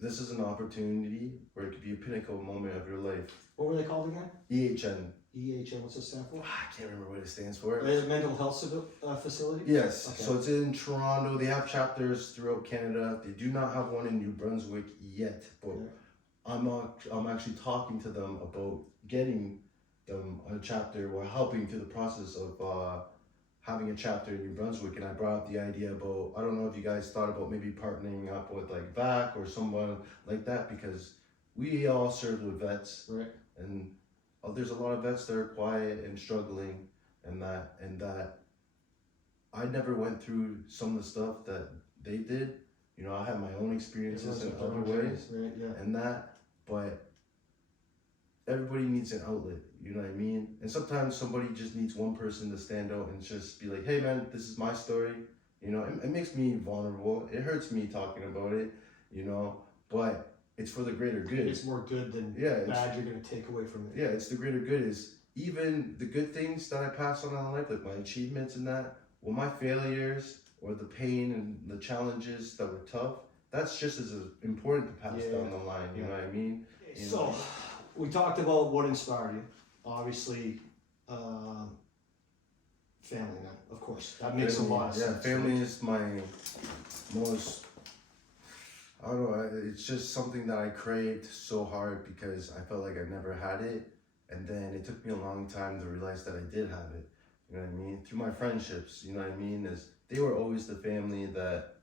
this is an opportunity where it could be a pinnacle moment of your life. What were they called again? EHN. EHN, what's it stand for? I can't remember what it stands for. Is it a mental health facility? Yes. Okay. So it's in Toronto. They have chapters throughout Canada. They do not have one in New Brunswick yet, but I'm actually talking to them about getting them a chapter or helping through the process of having a chapter in New Brunswick. And I brought up the idea about, I don't know if you guys thought about maybe partnering up with like VAC or someone like that, because we all serve with vets, right? And there's a lot of vets that are quiet and struggling, and that I never went through some of the stuff that they did. You know, I had my own experiences in other ways, right? Yeah. and that, but everybody needs an outlet, you know what I mean? And sometimes somebody just needs one person to stand out and just be like, hey man, this is my story. You know, it makes me vulnerable. It hurts me talking about it, you know, but it's for the greater good. It's more good than bad you're going to take away from it. Yeah, it's the greater good. Is even the good things that I pass on in life, like my achievements and that, well, my failures or the pain and the challenges that were tough, that's just as important to pass down the line, you know what I mean? So, we talked about what inspired you. Obviously, family, then, of course. That makes a lot of sense. Yeah, family is my most, I don't know, it's just something that I craved so hard because I felt like I never had it. And then it took me a long time to realize that I did have it. You know what I mean? Through my friendships, you know what I mean? They were always the family that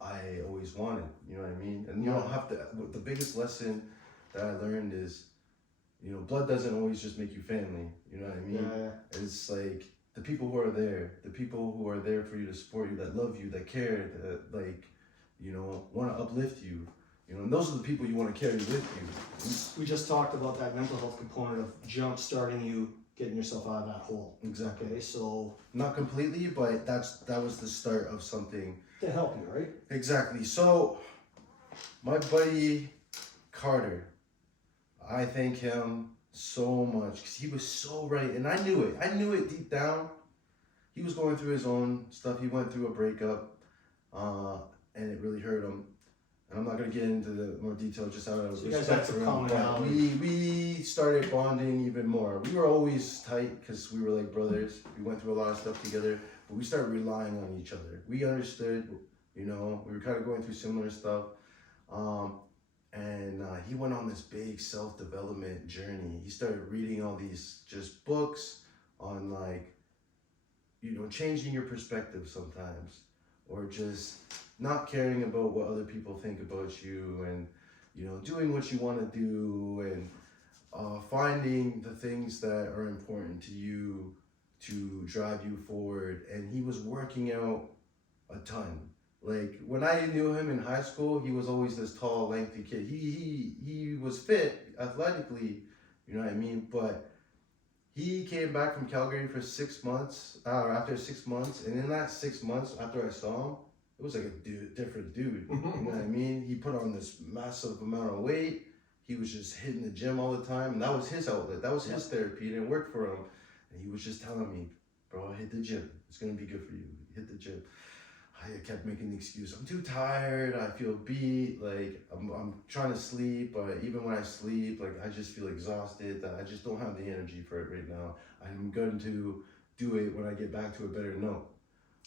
I always wanted, you know what I mean? And you don't have to, the biggest lesson that I learned is, you know, blood doesn't always just make you family, you know what I mean? Yeah. It's like the people who are there for you to support you, that love you, that care, that like, you know, want to uplift you, you know, and those are the people you want to carry with you. We just talked about that mental health component of jump starting you, getting yourself out of that hole. Exactly. Okay, so not completely, but that was the start of something to help you, right? Exactly. So my buddy Carter, I thank him so much because he was so right, and I knew it deep down. He was going through his own stuff. He went through a breakup, and it really hurt him. And I'm not gonna get into the more detail, just out of respect for him. But we started bonding even more. We were always tight because we were like brothers. We went through a lot of stuff together, but we started relying on each other. We understood, you know, we were kind of going through similar stuff. And he went on this big self-development journey. He started reading all these just books on, like, you know, changing your perspective sometimes, or just not caring about what other people think about you, and, you know, doing what you want to do, and finding the things that are important to you to drive you forward. And he was working out a ton. Like, when I knew him in high school, he was always this tall, lengthy kid. He was fit athletically, you know what I mean? But he came back from Calgary for 6 months, after 6 months, and in that 6 months after I saw him, it was like a different dude, you know what I mean? He put on this massive amount of weight. He was just hitting the gym all the time, and that was his outlet. That was his therapy. It didn't work for him. And he was just telling me, bro, hit the gym. It's going to be good for you. Hit the gym. I kept making the excuse, I'm too tired, I feel beat, like I'm trying to sleep, but even when I sleep, like I just feel exhausted, that I just don't have the energy for it right now. I'm going to do it when I get back to a better note.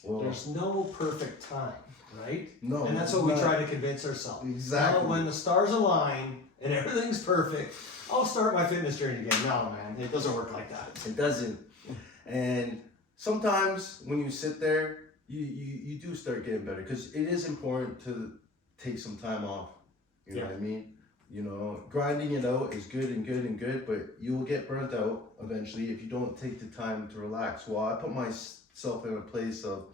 Well, there's no perfect time, right? No. And that's what we try to convince ourselves. Exactly. Now, when the stars align and everything's perfect, I'll start my fitness journey again. No, man, it doesn't work like that. It doesn't. And sometimes when you sit there, you do start getting better, because it is important to take some time off. You know what I mean? You know, grinding it out is good and good and good, but you will get burnt out eventually if you don't take the time to relax. Well, I put myself in a place of,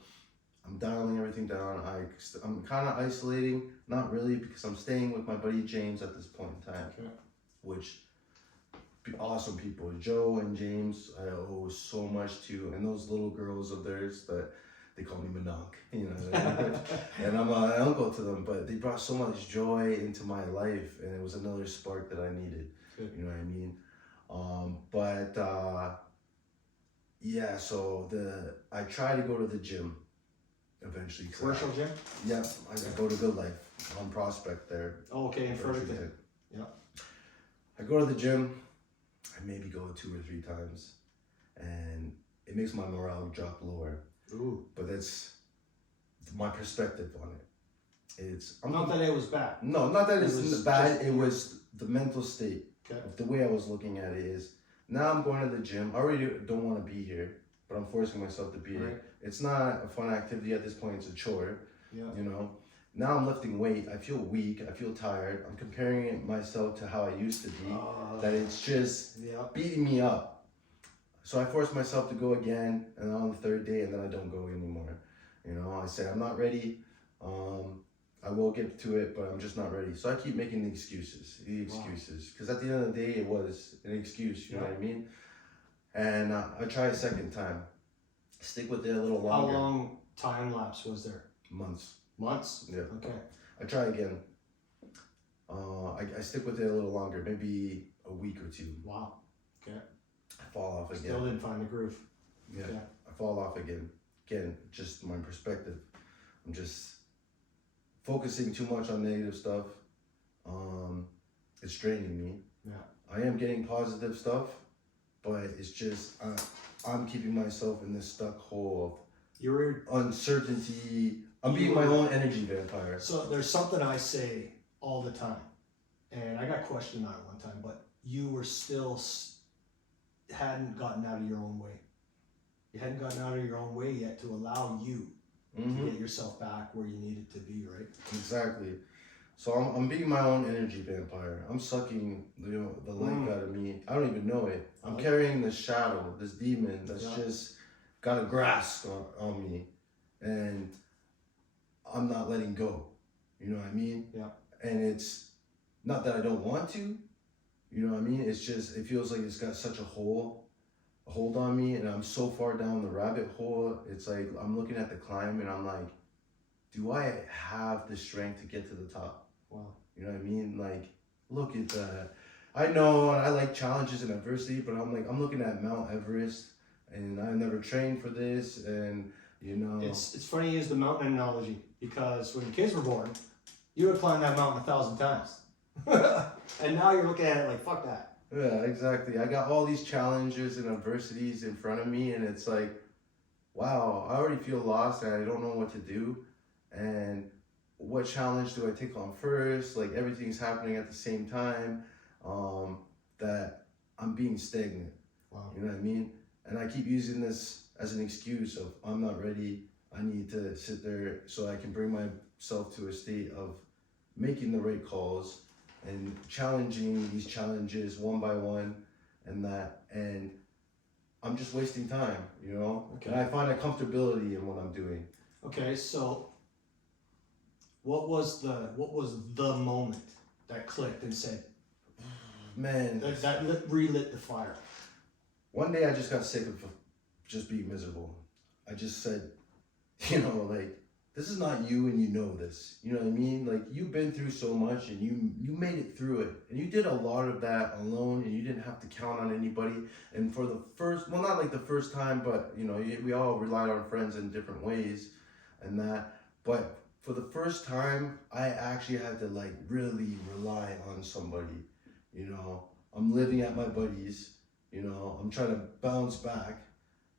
I'm dialing everything down. I'm kind of isolating, not really, because I'm staying with my buddy James at this point in time, which awesome people. Joe and James, I owe so much to, and those little girls of theirs that they call me Manok, you know, and I'm an uncle to them, but they brought so much joy into my life, and it was another spark that I needed. Good. You know what I mean? But Yeah, so I try to go to the gym eventually. Commercial gym? Yeah, I go to Good Life on Prospect there. Oh, okay, in Fredericton. Yeah. I go to the gym, I maybe go 2 or 3 times, and it makes my morale drop lower. Ooh. But that's my perspective on it. Not that it was bad. No, not that it's bad. It was the mental state. Okay. The way I was looking at it is, now I'm going to the gym. I already don't want to be here, but I'm forcing myself to be here. It's not a fun activity at this point. It's a chore. Yeah. You know. Now I'm lifting weight. I feel weak. I feel tired. I'm comparing it myself to how I used to be. That it's just beating me up. So I force myself to go again, and on the 3rd day, and then I don't go anymore. You know, I say I'm not ready. I will get to it, but I'm just not ready. So I keep making the excuses. Because at the end of the day, it was an excuse, you know what I mean? And I try a second time. Stick with it a little longer. How long time lapse was there? Months. Months? Yeah. Okay. I try again. I stick with it a little longer, maybe a week or 2. Wow. Okay. I fall off again. Still didn't find the groove. Yeah. Okay. I fall off again. Again, just my perspective. I'm just focusing too much on negative stuff. It's draining me. Yeah. I am getting positive stuff, but it's just I'm keeping myself in this stuck hole of uncertainty. I'm being my own energy vampire. So there's something I say all the time, and I got questioned on it one time, but you were still hadn't gotten out of your own way. You hadn't gotten out of your own way yet to allow you to get yourself back where you needed to be, right? Exactly. So I'm being my own energy vampire. I'm sucking the life out of me. I don't even know it. I'm carrying this shadow, this demon that's just got a grasp on me, and I'm not letting go. You know what I mean? Yeah. And it's not that I don't want to. You know what I mean? It's just it feels like it's got such a hold on me, and I'm so far down the rabbit hole. It's like I'm looking at the climb, and I'm like, do I have the strength to get to the top? Wow. You know what I mean? Like, look at that. I know I like challenges and adversity, but I'm looking at Mount Everest, and I never trained for this, and you know. It's funny you use the mountain analogy, because when your kids were born, you would climb that mountain 1,000 times. And now you're looking at it like, fuck that. Yeah, exactly. I got all these challenges and adversities in front of me, and it's like, wow, I already feel lost and I don't know what to do. And what challenge do I take on first? Like everything's happening at the same time, that I'm being stagnant. Wow. You know what I mean? And I keep using this as an excuse of I'm not ready. I need to sit there so I can bring myself to a state of making the right calls and challenging these challenges one by one, and I'm just wasting time, you know? Okay. And I find a comfortability in what I'm doing. Okay, so what was the moment that clicked and said, Man, that relit the fire? one day I just got sick of just being miserable. I just said, you know, like, this is not you, and you know this. You know what I mean? Like, you've been through so much, and you made it through it. And you did a lot of that alone, and you didn't have to count on anybody. And for the first, well, not like the first time, but, you know, we all relied on friends in different ways and that. But for the first time, I actually had to, like, really rely on somebody. You know, I'm living at my buddies. You know, I'm trying to bounce back.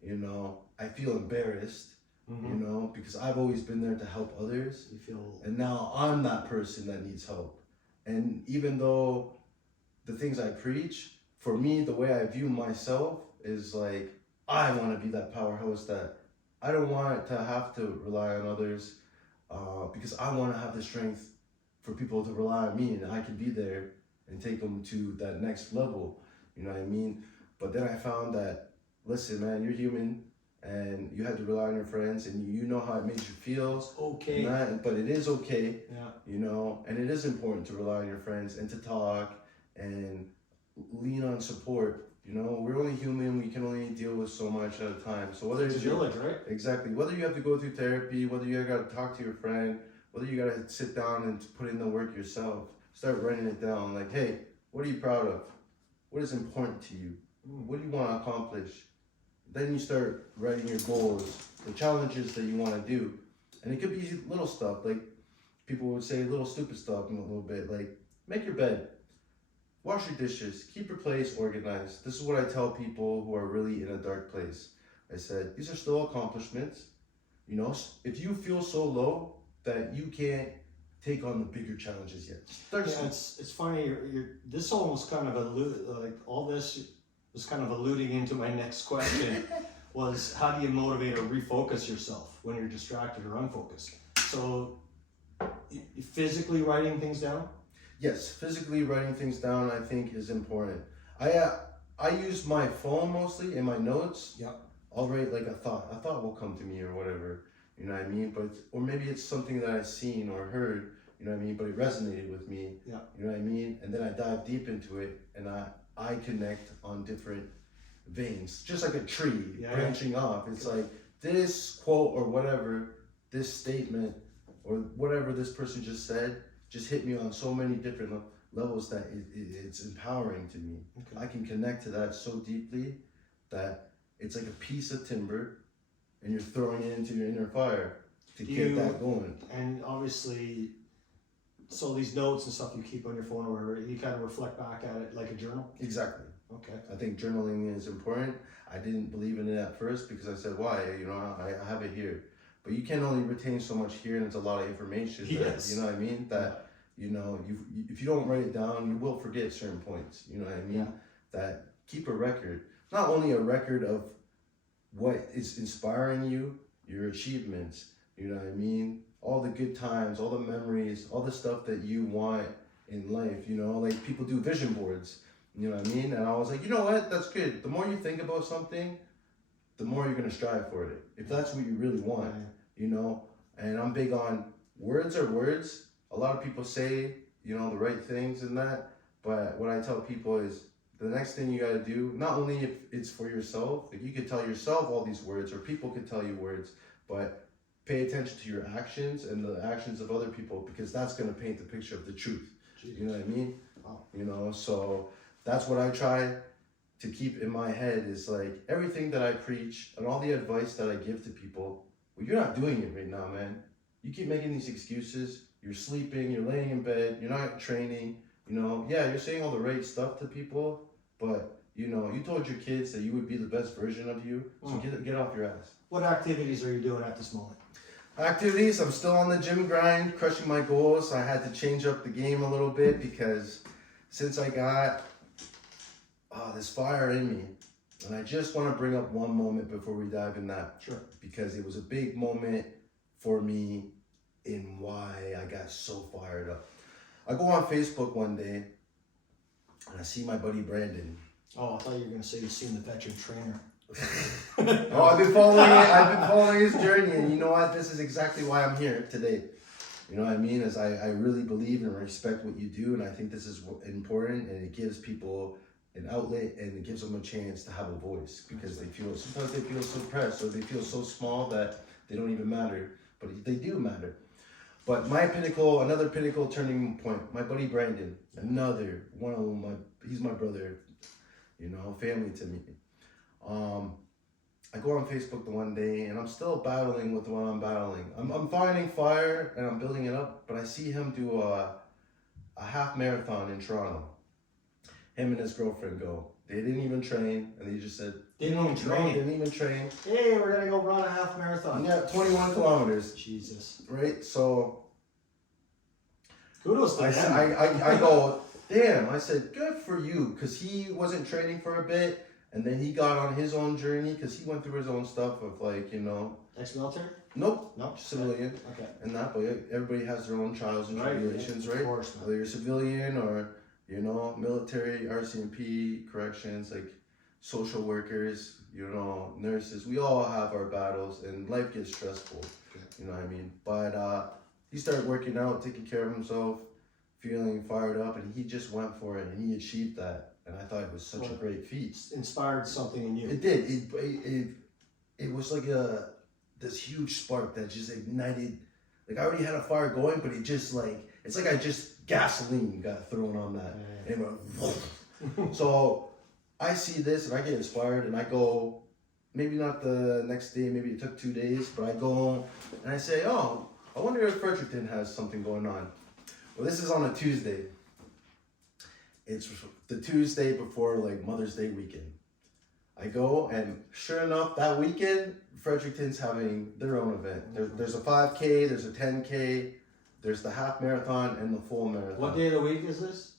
You know, I feel embarrassed. You know, because I've always been there to help others. And now I'm that person that needs help. And even though the things I preach, for me, the way I view myself is like, I want to be that powerhouse that I don't want to have to rely on others, because I want to have the strength for people to rely on me, and I can be there and take them to that next level. You know what I mean? But then I found that, listen, man, you're human. And you had to rely on your friends, and you know how it made you feel. It's okay. But it is okay. Yeah. You know, and it is important to rely on your friends and to talk and lean on support. You know, we're only human. We can only deal with so much at a time. So whether it's a village, right? Exactly. Whether you have to go through therapy, whether you got to talk to your friend, whether you got to sit down and put in the work yourself, start writing it down. Like, hey, what are you proud of? What is important to you? What do you want to accomplish? then you start writing your goals, the challenges that you want to do. And it could be little stuff, like people would say little stupid stuff in a little bit, like make your bed, wash your dishes, keep your place organized. This is what I tell people who are really in a dark place. I said, these are still accomplishments. You know, if you feel so low that you can't take on the bigger challenges yet, Yeah, it's funny. This almost kind of all this was kind of alluding into my next question. Was how do you motivate or refocus yourself when you're distracted or unfocused? So, physically writing things down. Yes, physically writing things down I think is important. I use my phone mostly in my notes. Yeah. I'll write like a thought will come to me or whatever, you know what I mean? But or maybe it's something that I've seen or heard, you know what I mean? But it resonated with me, Yeah. you know what I mean? And then I dive deep into it and I connect on different veins, just like a tree branching off. It's like this quote or whatever, this statement or whatever this person just said, just hit me on so many different levels that it's empowering to me. Okay. I can connect to that so deeply that it's like a piece of timber and you're throwing it into your inner fire to get that going. And obviously, so these notes and stuff you keep on your phone or whatever, you kind of reflect back at it like a journal? Exactly. Okay. I think journaling is important. I didn't believe in it at first because I said, why? You know, I have it here. But you can only retain so much here and it's a lot of information. Yes. That, you know what I mean? That, you know, if you don't write it down, you will forget certain points. You know what I mean? Yeah. That keep a record. Not only a record of what is inspiring you, your achievements, you know what I mean? All the good times, all the memories, all the stuff that you want in life, you know? Like people do vision boards, you know what I mean? And I was like, you know what? That's good. The more you think about something, the more you're going to strive for it. If that's what you really want, you know? And I'm big on words are words. A lot of people say, you know, the right things and that. But what I tell people is the next thing you got to do, not only if it's for yourself, like you could tell yourself all these words or people could tell you words, but pay attention to your actions and the actions of other people because that's going to paint the picture of the truth. Jesus. You know what I mean? Wow. You know, so that's what I try to keep in my head is like everything that I preach and all the advice that I give to people, well, you're not doing it right now, man. You keep making these excuses. You're sleeping, you're laying in bed, you're not training, you know. Yeah, you're saying all the right stuff to people, but, you know, you told your kids that you would be the best version of you, so get off your ass. What activities are you doing at this moment? Activities, I'm still on the gym grind, crushing my goals. I had to change up the game a little bit because since I got this fire in me, and I just want to bring up one moment before we dive in that. Sure. Because it was a big moment for me in why I got so fired up. I go on Facebook one day and I see my buddy Brandon. Oh, I thought you were going to say you've seen the veteran trainer. Oh, I've been following his journey, and you know what? This is exactly why I'm here today. You know what I mean? As I really believe and respect what you do, and I think this is important, and it gives people an outlet and it gives them a chance to have a voice because sometimes they feel suppressed or they feel so small that they don't even matter, but they do matter. But another pinnacle turning point, my buddy Brandon, another one of he's my brother, you know, family to me. I go on Facebook the one day and I'm still battling with what I'm battling. I'm finding fire and I'm building it up, but I see him do a half marathon in Toronto. Him and his girlfriend go. They didn't even train, and they just said, Didn't even train. Hey, we're going to go run a half marathon. Yeah, 21 kilometers. Jesus. Right? So, kudos to him. I go, damn. I said, good for you, because he wasn't training for a bit, and then he got on his own journey, because he went through his own stuff of like, you know. Ex-military? Nope. Nope. Civilian. Okay. And that, but everybody has their own trials and tribulations, right? Of course, man. Whether you're civilian or, you know, military, RCMP, corrections, like social workers, you know, nurses, we all have our battles and life gets stressful, you know what I mean? But he started working out, taking care of himself, feeling fired up, and he just went for it and he achieved that. And I thought it was such a great feat. Inspired something in you. It did. It was like this huge spark that just ignited. Like I already had a fire going, but it just like, it's like I just gasoline got thrown on that. And it went, so I see this and I get inspired and I go maybe not the next day, maybe it took 2 days, but I go and I say, oh, I wonder if Fredericton has something going on. Well, this is on a Tuesday. It's the Tuesday before like Mother's Day weekend. I go and sure enough, that weekend, Fredericton's having their own event. There's a 5K, there's a 10K, there's the half marathon and the full marathon. What day of the week is this?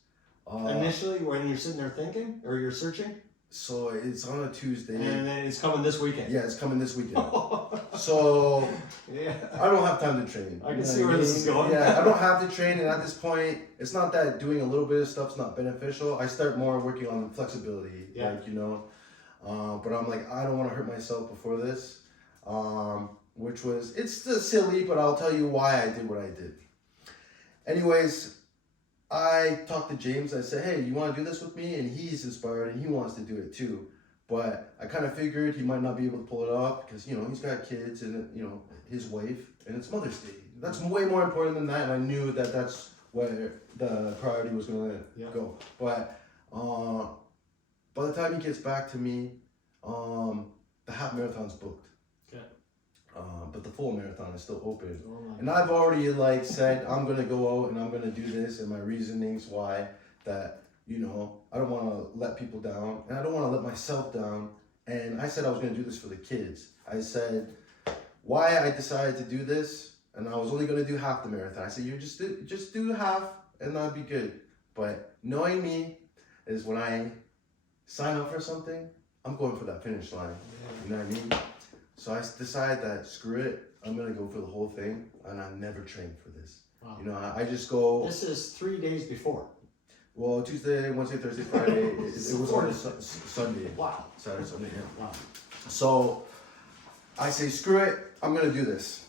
Initially, when you're sitting there thinking, or you're searching? So it's on a Tuesday. And then it's coming this weekend. Yeah, it's coming this weekend. So yeah, I don't have time to train. I can see where this is going. Yeah, I don't have to train, and at this point, it's not that doing a little bit of stuff's not beneficial. I start more working on flexibility, like, you know. But I'm like, I don't want to hurt myself before this, which was, it's still silly, but I'll tell you why I did what I did. Anyways, I talked to James. I said, hey, you want to do this with me? And he's inspired and he wants to do it too. But I kind of figured he might not be able to pull it off because, you know, he's got kids and, you know, his wife, and it's Mother's Day. That's way more important than that. And I knew that that's where the priority was going to go. But by the time he gets back to me, the half marathon's booked. Okay. But the full marathon is still open. Oh, and I've already like said, I'm going to go out and I'm going to do this, and my reasonings why that, you know, I don't want to let people down and I don't want to let myself down. And I said I was going to do this for the kids. I said why I decided to do this, and I was only going to do half the marathon. I said, you just do half and that'd be good. But knowing me is when I sign up for something, I'm going for that finish line. You know what I mean? So I decided that screw it, I'm gonna go for the whole thing, and I never trained for this. Wow. You know, I just go. This is 3 days before. Well, Tuesday, Wednesday, Thursday, Friday. it was on Sunday. Wow. Saturday, Sunday. Yeah. Wow. So I say screw it, I'm gonna do this,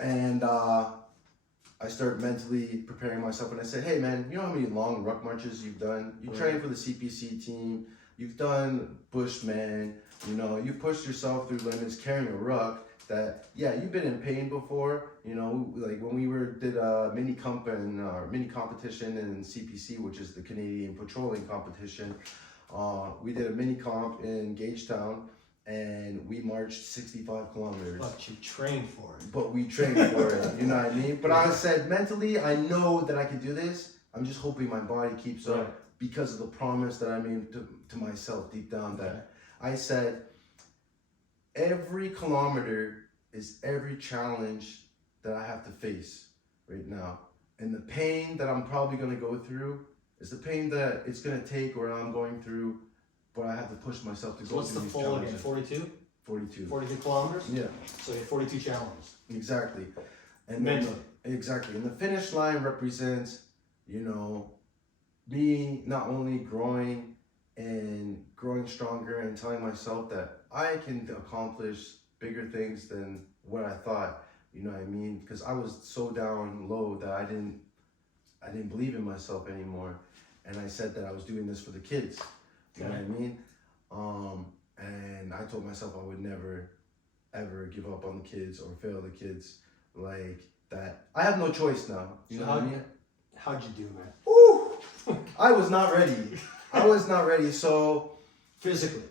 and I start mentally preparing myself, and I say, hey man, you know how many long ruck marches you've done? You train for the CPC team. You've done Bushman, you know, you pushed yourself through limits carrying a ruck that, yeah, you've been in pain before, you know, like when we did a mini competition in CPC, which is the Canadian Patrolling Competition. We did a mini comp in Gagetown and we marched 65 kilometers. But you trained for it. But we trained for it, you know what I mean? But I said, mentally, I know that I can do this. I'm just hoping my body keeps up. Because of the promise that I made to myself deep down, that I said, every kilometer is every challenge that I have to face right now. And the pain that I'm probably going to go through is the pain that it's going to take or I'm going through, but I have to push myself to go through these challenges. What's the full again, 42? 42. 42 kilometers? Yeah. So you have 42 challenges. Exactly. And mentally. Exactly. And the finish line represents, you know, me not only growing stronger and telling myself that I can accomplish bigger things than what I thought, you know what I mean? Because I was so down low that I didn't believe in myself anymore. And I said that I was doing this for the kids, you know what I mean? And I told myself I would never, ever give up on the kids or fail the kids like that. I have no choice now, you know what I mean? How'd you do, man? Ooh! I was not ready. So physically,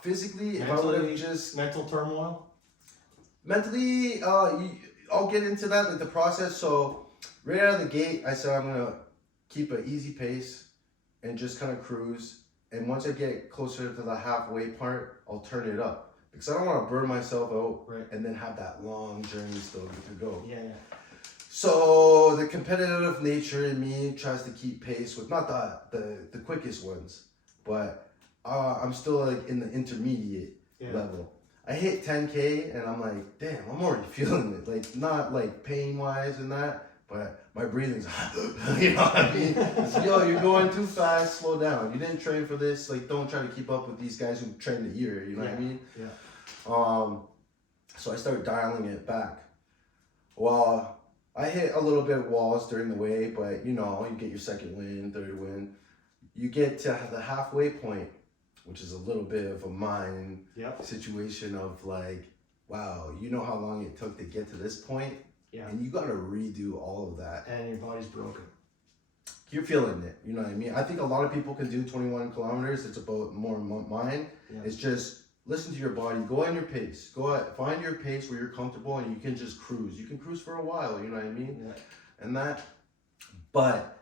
physically, mentally, if I would have just mental turmoil. Mentally, I'll get into that, like the process. So right out of the gate, I said I'm gonna keep an easy pace and just kind of cruise. And once I get closer to the halfway part, I'll turn it up because I don't want to burn myself out and then have that long journey still to go. Yeah. So the competitive nature in me tries to keep pace with not the quickest ones, but I'm still like in the intermediate level. I hit 10K and I'm like, damn, I'm already feeling it. Like not like pain wise and that, but my breathing's, you know what I mean? It's, yo, you're going too fast, slow down. You didn't train for this. Like don't try to keep up with these guys who trained a year, you know what I mean? Yeah. So I started dialing it back. Well, I hit a little bit of walls during the way, but you know, you get your second win, third win. You get to the halfway point, which is a little bit of a mind situation of like, wow, you know how long it took to get to this point? Yeah. And you got to redo all of that. And your body's broken. You're feeling it, you know what I mean? I think a lot of people can do 21 kilometers. It's about more mind. Yeah. It's just listen to your body, go on your pace, go out, find your pace where you're comfortable and you can just cruise. You can cruise for a while, you know what I mean? Yeah. And that, but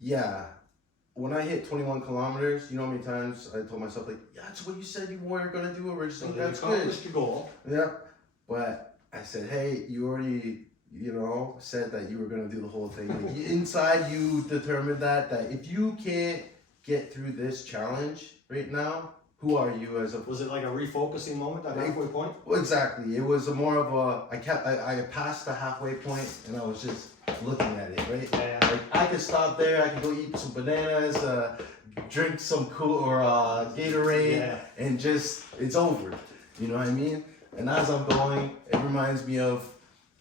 yeah, when I hit 21 kilometers, you know how many times I told myself, like, yeah, that's what you said you were going to do originally. So That's you good. accomplished your goal. Yeah. But I said, hey, you already, said that you were going to do the whole thing. Like, inside you determined that if you can't get through this challenge right now, who are you as a... Was it like a refocusing moment, that halfway point? Well, exactly. It was more of a, I passed the halfway point and I was just looking at it, right? Yeah. Like, I could stop there, I could go eat some bananas, drink some Gatorade, and just, it's over. You know what I mean? And as I'm going, it reminds me of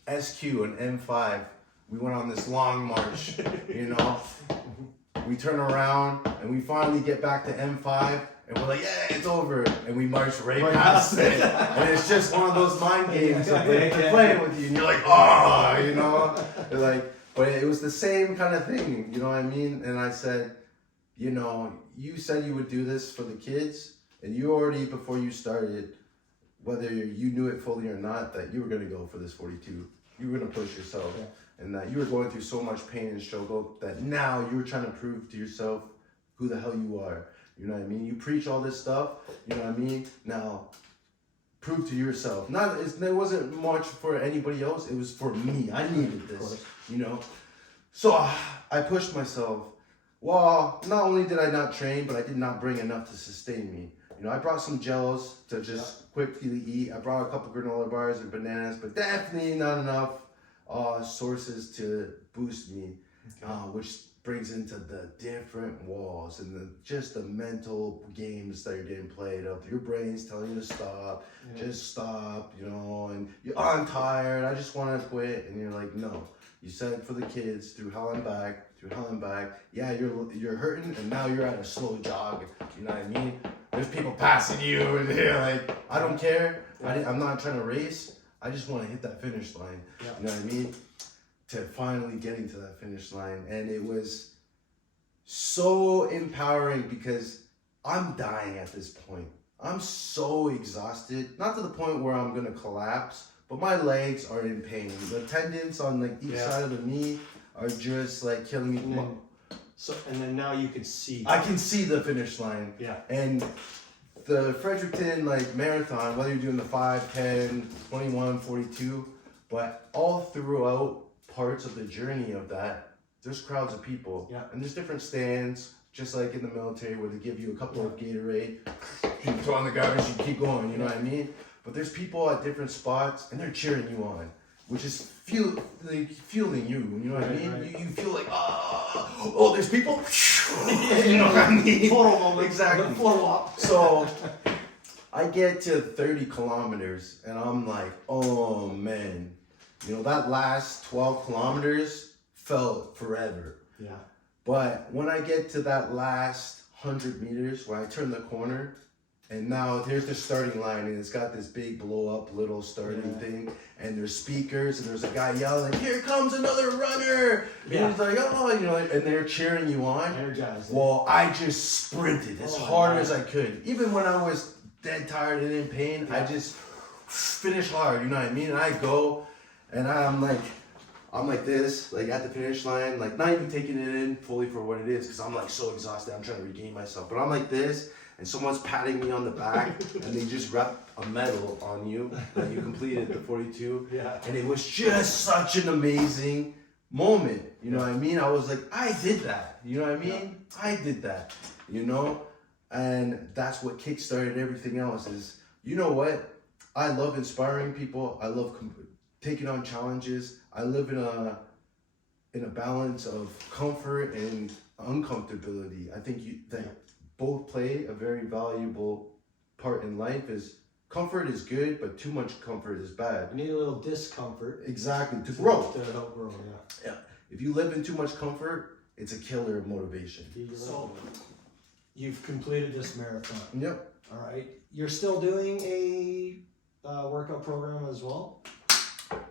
SQ and M5. We went on this long march, We turn around and we finally get back to M5 and we're like, yeah, it's over. And we march right past it. And it's just one of those mind games of like, they're playing with you and you're like, oh, They're like, but it was the same kind of thing, you know what I mean? And I said, you said you would do this for the kids and you already, before you started, whether you knew it fully or not, that you were going to go for this 42. You were going to push yourself. Yeah. And that you were going through so much pain and struggle that now you were trying to prove to yourself who the hell you are. You know what I mean? You preach all this stuff, you know what I mean? Now, prove to yourself. It wasn't much for anybody else. It was for me. I needed this, So I pushed myself. Well, not only did I not train, but I did not bring enough to sustain me. I brought some gels to just quickly eat. I brought a couple granola bars and bananas, but definitely not enough sources to boost me, which brings into the different walls and just the mental games that you're getting played of. Your brain's telling you to stop, just stop, and I'm tired, I just want to quit, and you're like, no. You said for the kids, through hell and back, yeah, you're hurting, and now you're at a slow jog, you know what I mean? There's people passing you, and you're like, I don't care, I'm not trying to race, I just want to hit that finish line, you know what I mean? To finally getting to that finish line. And it was so empowering because I'm dying at this point. I'm so exhausted, not to the point where I'm going to collapse, but my legs are in pain. The tendons on each side of the knee are just like killing me. And then now you can see. I can see the finish line. Yeah. And the Fredericton marathon, whether you're doing the 5, 10, 21, 42, but all throughout parts of the journey of that, there's crowds of people. Yeah. And there's different stands, just like in the military where they give you a couple of Gatorade, you throw on the garbage, you keep going, you know what I mean? But there's people at different spots and they're cheering you on, which is fueling you, you know what I mean? Right. You feel like, oh, there's people, you know what I mean? Photo moment. Exactly. Photo op. So I get to 30 kilometers and I'm like, oh man, that last 12 kilometers felt forever. Yeah. But when I get to that last 100 meters where I turn the corner and now there's the starting line and it's got this big blow up little starting thing and there's speakers and there's a guy yelling, here comes another runner. And he's like, and they're cheering you on. Energized. Well, I just sprinted as hard as I could. Even when I was dead tired and in pain, I just finished hard, you know what I mean? And I go and I'm like this, like at the finish line, like not even taking it in fully for what it is, because I'm like so exhausted, I'm trying to regain myself. But I'm like this, and someone's patting me on the back, and they just wrap a medal on you that you completed the 42. Yeah. And it was just such an amazing moment, you know what I mean? I was like, I did that, you know what I mean? Yeah. I did that, And that's what kickstarted everything else is, you know what? I love inspiring people. I love taking on challenges. I live in a balance of comfort and uncomfortability. I think that both play a very valuable part in life. Is comfort is good, but too much comfort is bad. You need a little discomfort. Exactly, to grow. To help grow, yeah. If you live in too much comfort, it's a killer of motivation. So, you've completed this marathon. Yep. All right. You're still doing a workout program as well?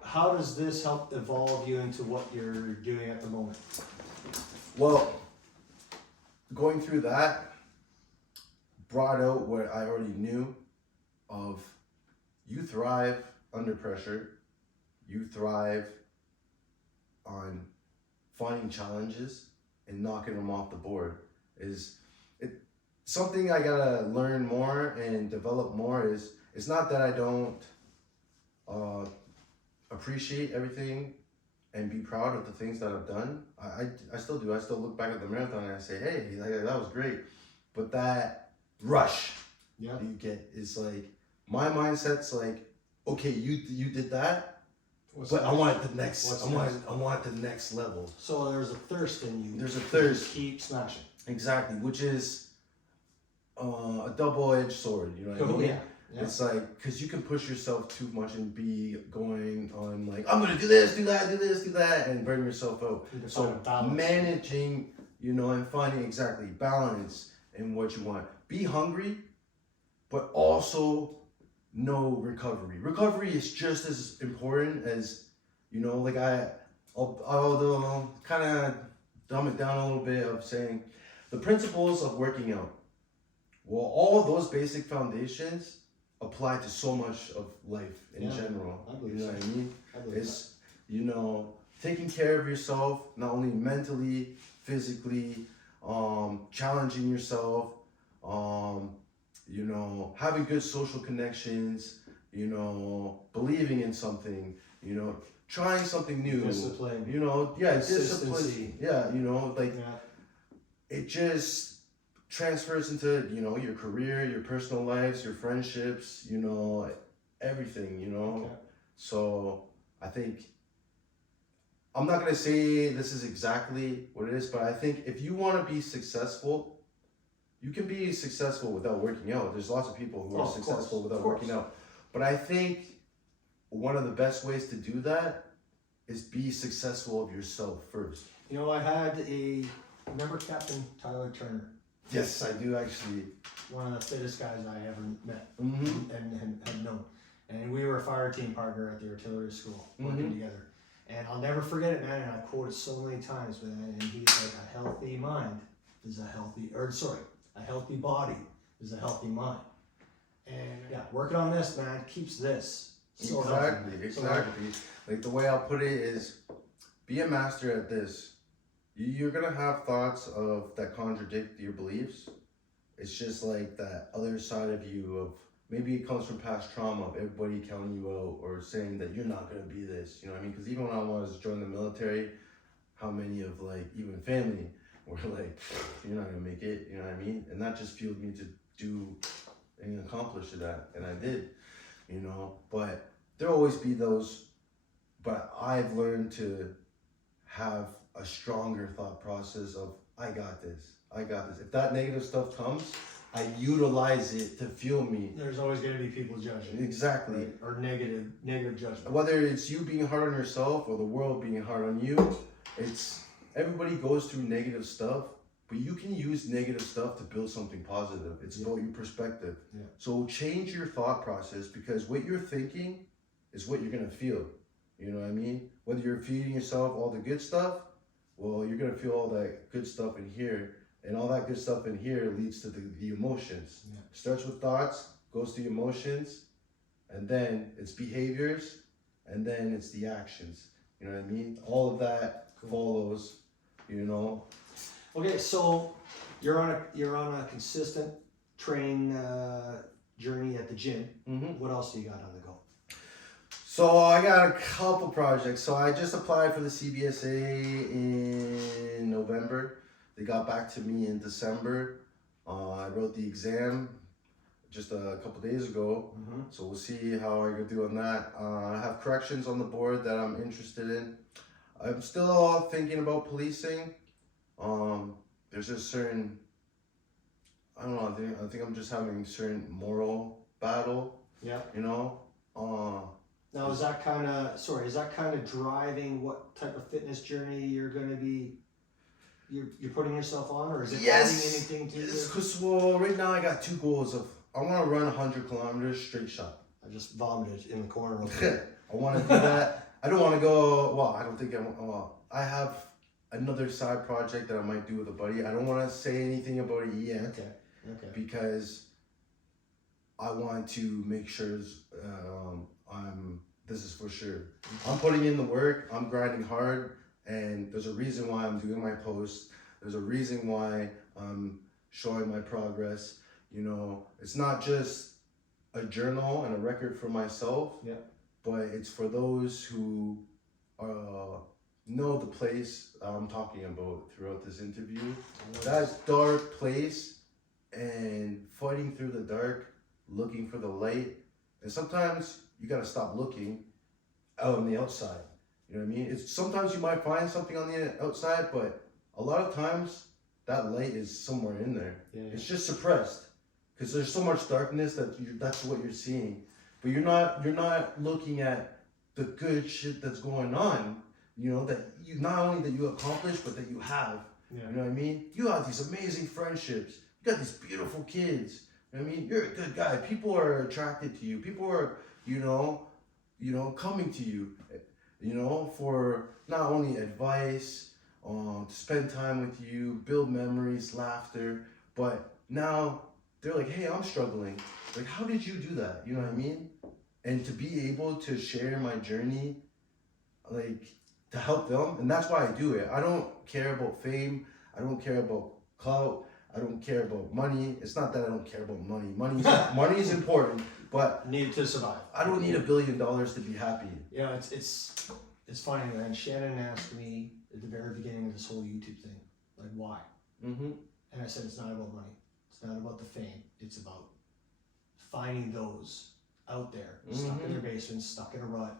How does this help evolve you into what you're doing at the moment? Well, going through that brought out what I already knew, of you thrive under pressure, you thrive on finding challenges and knocking them off the board. Is it something I gotta learn more and develop more? Is it's not that I don't appreciate everything and be proud of the things that I've done. I still do. I still look back at the marathon and I say, hey, like, that was great. But that rush you get is like, my mindset's like, okay, you did that, but I want the next. I want the next level. So there's a thirst in you. There's a thirst. To keep smashing. Exactly, which is a double-edged sword. You know what I mean? Yeah. It's like, because you can push yourself too much and be going on like, I'm gonna do this, do that, do this, do that, and burn yourself out. So managing, you know, and finding exactly balance in what you want. Be hungry, but also know recovery. Recovery is just as important as, you know, like I'll kind of dumb it down a little bit of saying the principles of working out. Well, all those basic foundations apply to so much of life in general. You know what I mean? It's, you know, taking care of yourself, not only mentally, physically, challenging yourself, you know, having good social connections, you know, believing in something, you know, trying something new. Discipline. You know, discipline. Yeah, you know, like it just transfers into, you know, your career, your personal lives, your friendships, you know, everything, you know. So I think, I'm not going to say this is exactly what it is, but I think if you want to be successful, you can be successful without working out. There's lots of people who are successful without working out. But I think one of the best ways to do that is be successful of yourself first. You know, remember Captain Tyler Turner? Yes, I do actually. One of the fittest guys I ever met Mm-hmm. and had known. And we were a fire team partner at the artillery school, working together. And I'll never forget it, man, and I quote it so many times, man, and he's like, a healthy mind is a healthy body is a healthy mind. And working on this, man, keeps this so healthy. Exactly. Like the way I'll put it is, be a master at this. You're gonna have thoughts of that contradict your beliefs. It's just like that other side of you of, maybe it comes from past trauma of everybody counting you out or saying that you're not gonna be this. You know what I mean? Because even when I was joining the military, how many of like even family were like, you're not gonna make it. You know what I mean? And that just fueled me to do and accomplish that, and I did. You know, but there'll always be those. But I've learned to have a stronger thought process of, I got this. If that negative stuff comes, I utilize it to fuel me. There's always going to be people judging. Exactly. Right? Or negative judgment. Whether it's you being hard on yourself or the world being hard on you, it's everybody goes through negative stuff, but you can use negative stuff to build something positive. It's about your perspective. Yeah. So change your thought process, because what you're thinking is what you're going to feel. You know what I mean? Whether you're feeding yourself all the good stuff, well, you're going to feel all that good stuff in here. And all that good stuff in here leads to the emotions. Yeah. Starts with thoughts, goes to emotions, and then it's behaviors, and then it's the actions. You know what I mean? All of that follows, you know. Okay, so you're on a consistent training journey at the gym. Mm-hmm. What else do you got on the go? So I got a couple projects. So I just applied for the CBSA in November. They got back to me in December. I wrote the exam just a couple days ago. Mm-hmm. So we'll see how I do on that. I have corrections on the board that I'm interested in. I'm still thinking about policing. There's a certain, I don't know, I think I'm just having a certain moral battle. Yeah. You know? Now is that kind of driving what type of fitness journey you're going to be, you're putting yourself on, or is it adding anything to it? Because, well, right now I got two goals of, I want to run 100 kilometers straight shot. I just vomited in the corner over there. I want to do that. I don't want to go, well, I don't think I have another side project that I might do with a buddy. I don't want to say anything about it yet. Okay. Because I want to make sure this is for sure. I'm putting in the work, I'm grinding hard, and there's a reason why I'm doing my posts. There's a reason why I'm showing my progress. You know, it's not just a journal and a record for myself, but it's for those who know the place I'm talking about throughout this interview. That dark place and fighting through the dark, looking for the light. And sometimes you gotta stop looking out on the outside. You know what I mean? Sometimes you might find something on the outside, but a lot of times that light is somewhere in there. It's just suppressed because there's so much darkness that's what you're seeing. But you're not looking at the good shit that's going on. You know, that you not only that you accomplished, but that you have. You know what I mean? You have these amazing friendships. You got these beautiful kids. You know what I mean? You're a good guy. People are attracted to you. People are, you know, coming to you, you know, for not only advice, to spend time with you, build memories, laughter, but now they're like, hey, I'm struggling. Like, how did you do that? You know what I mean? And to be able to share my journey, like, to help them, and that's why I do it. I don't care about fame. I don't care about clout. I don't care about money. It's not that I don't care about money. Money is important, but need to survive. I don't need $1 billion to be happy. Yeah, it's funny, man. Shannon asked me at the very beginning of this whole YouTube thing, like, why? And I said, it's not about money. It's not about the fame. It's about finding those out there, stuck in their basements, stuck in a rut,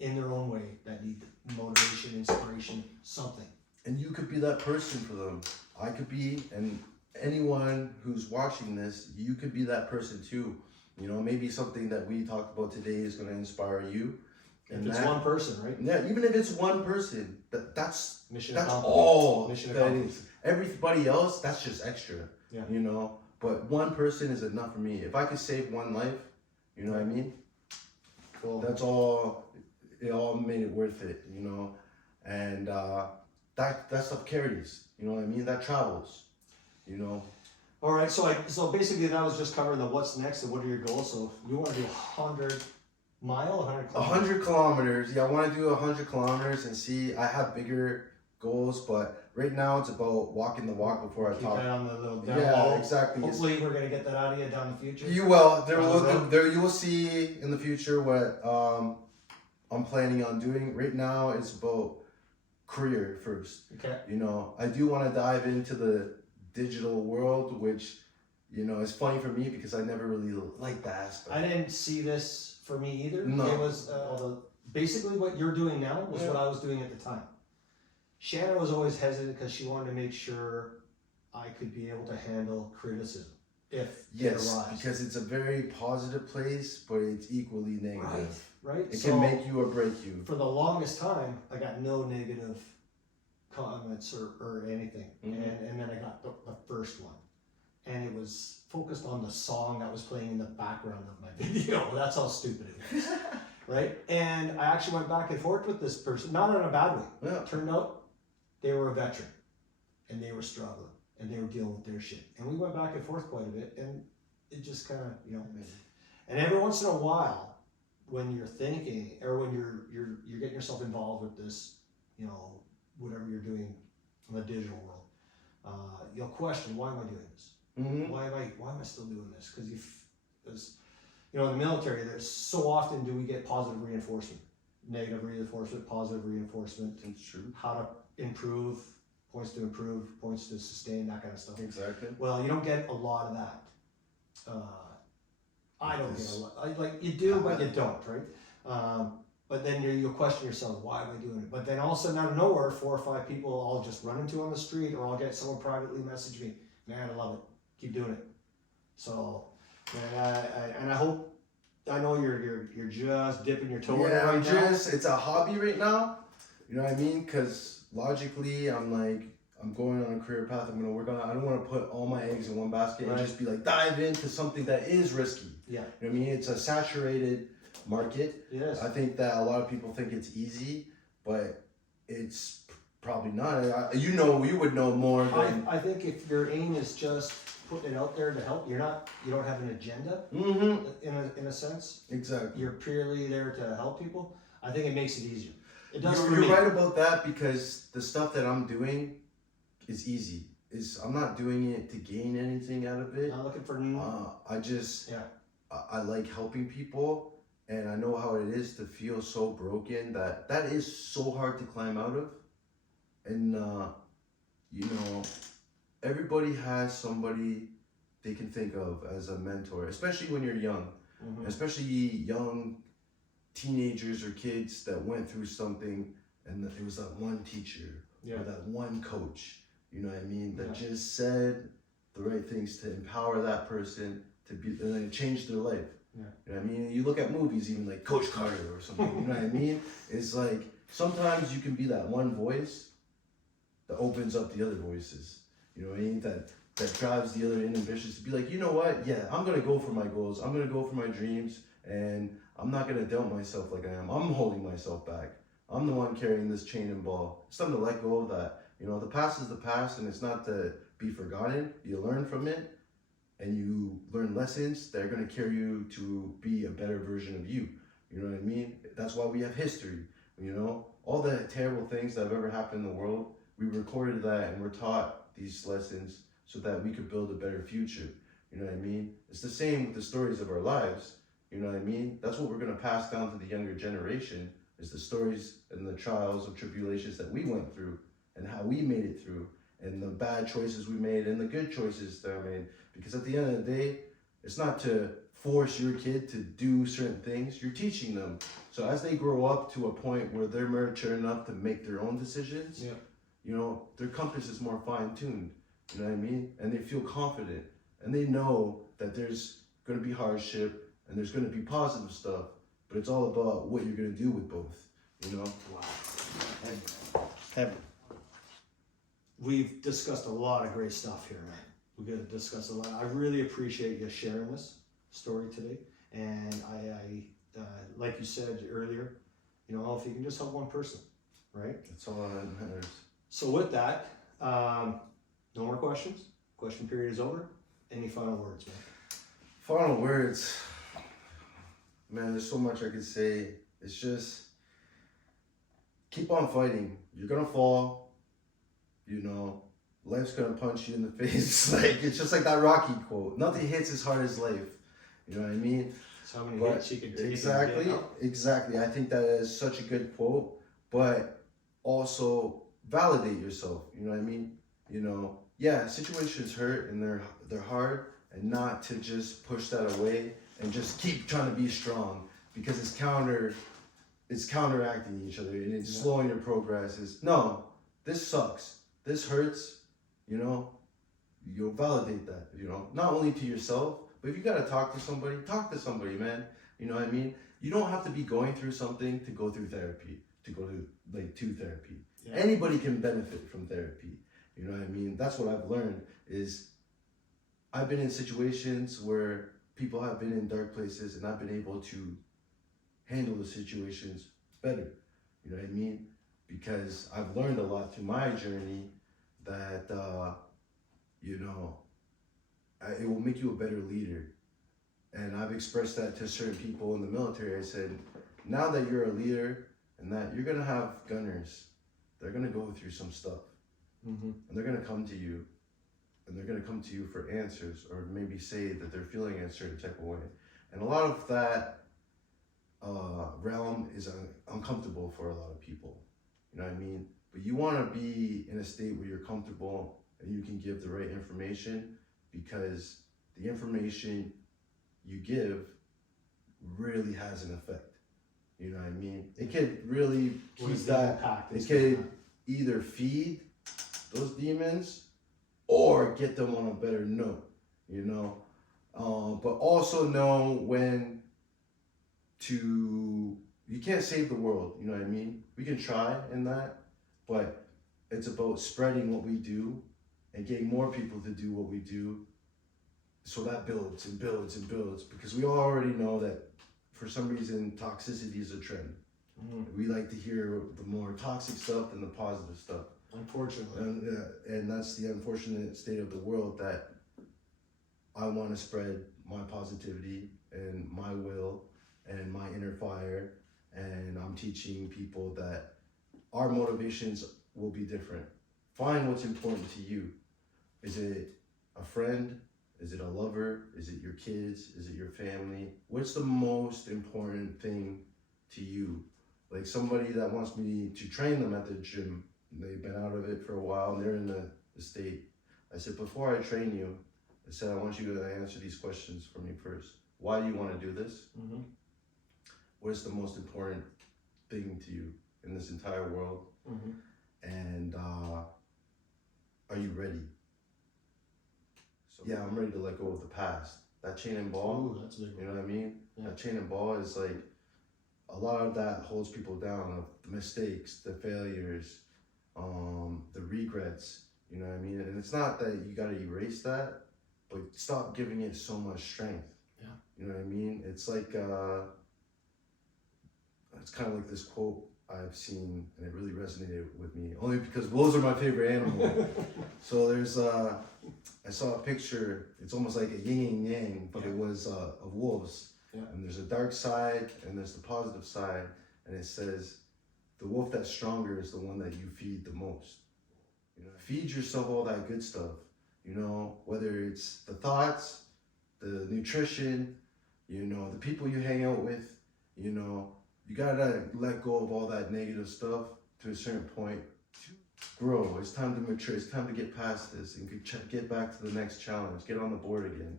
in their own way, that need motivation, inspiration, something. And you could be that person for them. I could be, and anyone who's watching this, you could be that person too. You know, maybe something that we talked about today is going to inspire you. If it's one person, right? Yeah, even if it's one person, that's mission all mission that is. Everybody else, that's just extra. Yeah. You know, but one person is enough for me. If I could save one life, you know what I mean? Cool. That's all. It all made it worth it, you know, and that stuff carries. You know what I mean? That travels. You know. All right, so basically that was just covering the what's next and what are your goals. So you want to do 100 mile, 100 kilometers? 100 kilometers. Yeah, I want to do 100 kilometers and see. I have bigger goals, but right now it's about walking the walk before I Keep talk. that on the little down Yeah, low. exactly. Hopefully we're gonna get that out of you down the future. You will. You will see in the future what I'm planning on doing. Right now it's about career first. Okay. You know, I do want to dive into the digital world, which, you know, is funny for me because I never really liked that aspect. I didn't see this for me either. No. It was basically what you're doing now was what I was doing at the time. Shannon was always hesitant because she wanted to make sure I could be able to handle criticism if it arrives. Because it's a very positive place, but it's equally negative. Right. It can make you or break you. For the longest time, I got no negative comments or anything, and then I got the first one, and it was focused on the song that was playing in the background of my video. That's how stupid it was. Right. And I actually went back and forth with this person, not in a bad way. Yeah. Turned out they were a veteran and they were struggling and they were dealing with their shit, and we went back and forth quite a bit, and it just kind of, you know, and every once in a while when you're thinking or when you're getting yourself involved with this, you know, whatever you're doing in the digital world, you'll question, why am I doing this? Why am I still doing this? Because you know, in the military, there's so often do we get positive reinforcement, negative reinforcement, positive reinforcement. It's true. How to improve, points to sustain, that kind of stuff. Exactly. Well, you don't get a lot of that. I don't get a lot. Like you do, but you don't, right? But then you'll question yourself, why am I doing it? But then all of a sudden, out of nowhere, 4 or 5 people I'll just run into on the street, or I'll get someone privately message me, man, I love it. Keep doing it. So, and I hope, I know you're just dipping your toe in it right now. It's a hobby right now. You know what I mean? Because logically, I'm going on a career path. I'm going to work on it. I don't want to put all my eggs in one basket and just be like, dive into something that is risky. Yeah. You know what I mean? It's a saturated market. Yes. I think that a lot of people think it's easy, but it's Probably not. You would know more than. I think if your aim is just putting it out there to help, you don't have an agenda in a sense. Exactly. You're purely there to help people. I think it makes it easier. It does for You're me. right about that, because the stuff that I'm doing is easy. I'm not doing it to gain anything out of it. Not looking for. I like helping people, and I know how it is to feel so broken that is so hard to climb out of. And everybody has somebody they can think of as a mentor, especially when you're young, especially young teenagers or kids that went through something, and it was that one teacher or that one coach, you know what I mean, that just said the right things to empower that person to be, and then it changed their life. You know what I mean? You look at movies, even like Coach Carter or something, you know what I mean? It's like sometimes you can be that one voice that opens up the other voices. You know what I mean? That drives the other inhibitions to be like, you know what? Yeah, I'm gonna go for my goals. I'm gonna go for my dreams, and I'm not gonna doubt myself like I am. I'm holding myself back. I'm the one carrying this chain and ball. It's time to let go of that. The past is the past, and it's not to be forgotten. You learn from it, and you learn lessons that are gonna carry you to be a better version of you. You know what I mean? That's why we have history. All the terrible things that have ever happened in the world, we recorded that, and we're taught these lessons so that we could build a better future. You know what I mean? It's the same with the stories of our lives. You know what I mean? That's what we're going to pass down to the younger generation, is the stories and the trials and tribulations that we went through, and how we made it through, and the bad choices we made and the good choices that I made. Because at the end of the day, it's not to force your kid to do certain things. You're teaching them. So as they grow up to a point where they're mature enough to make their own decisions, their compass is more fine-tuned, you know what I mean? And they feel confident, and they know that there's going to be hardship and there's going to be positive stuff, but it's all about what you're going to do with both, Wow. We've discussed a lot of great stuff here, man. We're going to discuss a lot. I really appreciate you sharing this story today. And I like you said earlier, if you can just help one person, right? That's all that matters. So with that, no more questions. Question period is over. Any final words, man? Final words. Man, there's so much I could say. It's just keep on fighting. You're gonna fall. Life's gonna punch you in the face. It's just like that Rocky quote. Nothing hits as hard as life. You know what I mean? That's how many hits you can take. Exactly. I think that is such a good quote. But also validate yourself. You know what I mean? Situations hurt and they're hard, and not to just push that away and just keep trying to be strong, because it's counteracting each other, and it's slowing your progress. No, this sucks. This hurts. You'll validate that. Not only to yourself, but if you gotta talk to somebody, man. You know what I mean? You don't have to be going through something to go through therapy, to go to therapy. Yeah. Anybody can benefit from therapy. You know what I mean? That's what I've learned is I've been in situations where people have been in dark places, and I've been able to handle the situations better. You know what I mean? Because I've learned a lot through my journey that, it will make you a better leader. And I've expressed that to certain people in the military. I said, now that you're a leader and that you're going to have gunners, they're going to go through some stuff. And they're going to come to you. And they're going to come to you for answers, or maybe say that they're feeling a certain type of way. And a lot of that realm is uncomfortable for a lot of people. You know what I mean? But you want to be in a state where you're comfortable and you can give the right information, because the information you give really has an effect. You know what I mean? It could really keep that. It could either feed those demons or get them on a better note, but also know when to, you can't save the world, you know what I mean? We can try in that, but it's about spreading what we do and getting more people to do what we do, so that builds and builds and builds, because we already know that for some reason toxicity is a trend. We like to hear the more toxic stuff than the positive stuff. Unfortunately. And that's the unfortunate state of the world, that I want to spread my positivity and my will and my inner fire. And I'm teaching people that our motivations will be different. Find what's important to you. Is it a friend? Is it a lover? Is it your kids? Is it your family? What's the most important thing to you? Like somebody that wants me to train them at the gym, they've been out of it for a while and they're in the state. I said, before I train you, I said, I want you to answer these questions for me first. Why do you want to do this? What is the most important thing to you in this entire world? And are you ready? So yeah, I'm ready to let go of the past. That chain and ball, Ooh, that's a big one. you know what I mean? Yeah. That chain and ball is like, a lot of that holds people down, of the mistakes, the failures, the regrets, you know what I mean? And it's not that you gotta erase that, but stop giving it so much strength. Yeah. You know what I mean? It's like, it's kind of like this quote I've seen, and it really resonated with me, only because wolves are my favorite animal. So there's, I saw a picture, it's almost like a yin and yang, but it was of wolves. Yeah. And there's a dark side and there's the positive side, and it says the wolf that's stronger is the one that you feed the most. You know, feed yourself all that good stuff, you know, whether it's the thoughts, the nutrition, you know, the people you hang out with, you know, you gotta let go of all that negative stuff to a certain point to grow. It's time to mature. It's time to get past this and get back to the next challenge. Get on the board again.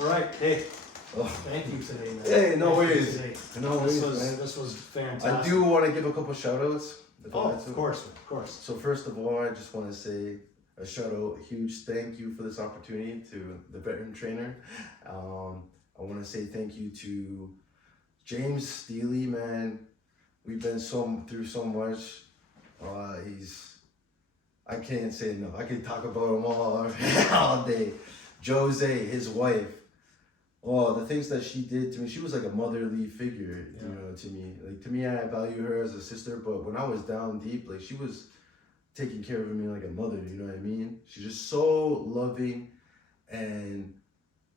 All right. Hey, Oh. thank you today, man. Hey, no Thank you worries. today. No worries, man. This was fantastic. I do want to give a couple shout outs. Oh, of course. So first of all, I just want to say a shout out, a huge thank you for this opportunity to the veteran trainer. I want to say thank you to James Steely, man. We've been through so much. I can't say enough. I can talk about him all day. Jose, his wife. Oh, the things that she did to me. She was like a motherly figure, you know, to me. Like, to me, I value her as a sister, but when I was down deep, like, she was taking care of me like a mother, you know what I mean? She's just so loving. And,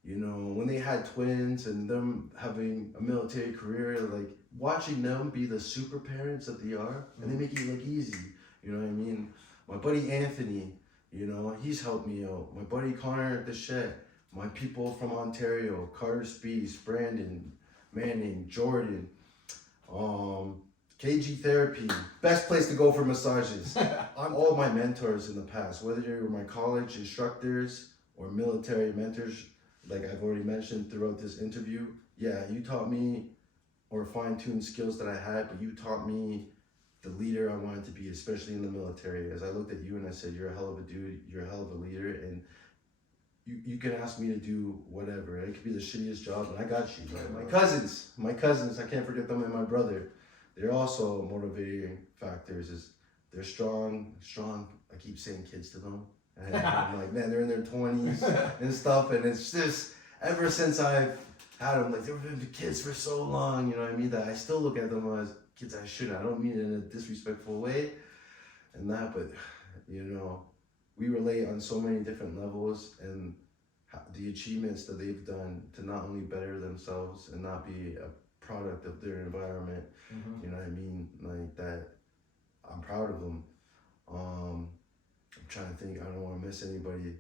you know, when they had twins and them having a military career, like, watching them be the super parents that they are, and they make it look easy, you know what I mean? My buddy Anthony, you know, he's helped me out. My buddy Connor at the shed. My people from Ontario, Carter Spees, Brandon, Manning, Jordan, KG Therapy, best place to go for massages. I'm all my mentors in the past, whether you were my college instructors or military mentors, like I've already mentioned throughout this interview. Yeah, you taught me or fine-tuned skills that I had, but you taught me the leader I wanted to be, especially in the military. As I looked at you and I said, you're a hell of a dude, you're a hell of a leader, and you can ask me to do whatever. It could be the shittiest job, and I got you. My cousins, I can't forget them, and my brother. They're also motivating factors. Is they're strong. I keep saying kids to them. And I'm like, man, they're in their 20s and stuff, and it's just, ever since I've had them, like, they've been kids for so long, you know what I mean, that I still look at them as kids I shouldn't. I don't mean it in a disrespectful way and that, but, you know, we relate on so many different levels, and the achievements that they've done to not only better themselves and not be a product of their environment, you know what I mean, like that, I'm proud of them. I'm trying to think, I don't want to miss anybody.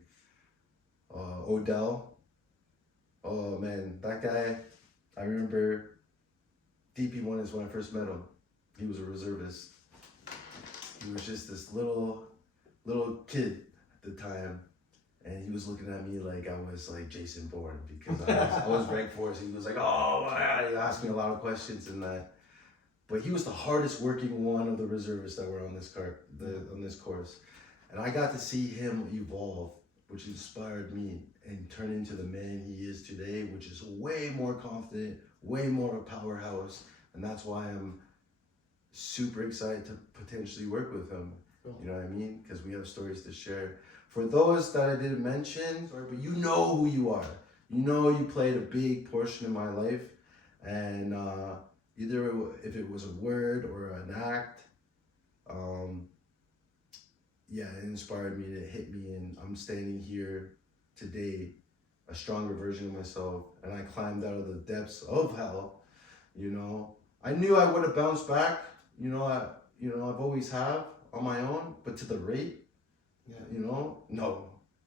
Odell, oh man, that guy, I remember DP1 is when I first met him. He was a reservist. He was just this little kid at the time, and he was looking at me like I was like Jason Bourne, because I was rank force. He was like, oh, he asked me a lot of questions and that. But he was the hardest working one of the reservists that were on this course. And I got to see him evolve, which inspired me and turn into the man he is today, which is way more confident, way more a powerhouse. And that's why I'm super excited to potentially work with him. You know what I mean? Because we have stories to share. For those that I didn't mention, but you know who you are. You know you played a big portion in my life. And either if it was a word or an act, yeah, it inspired me, to hit me, and I'm standing here today, a stronger version of myself, and I climbed out of the depths of hell. You know, I knew I would have bounced back. I've always have on my own, but to the rate, no,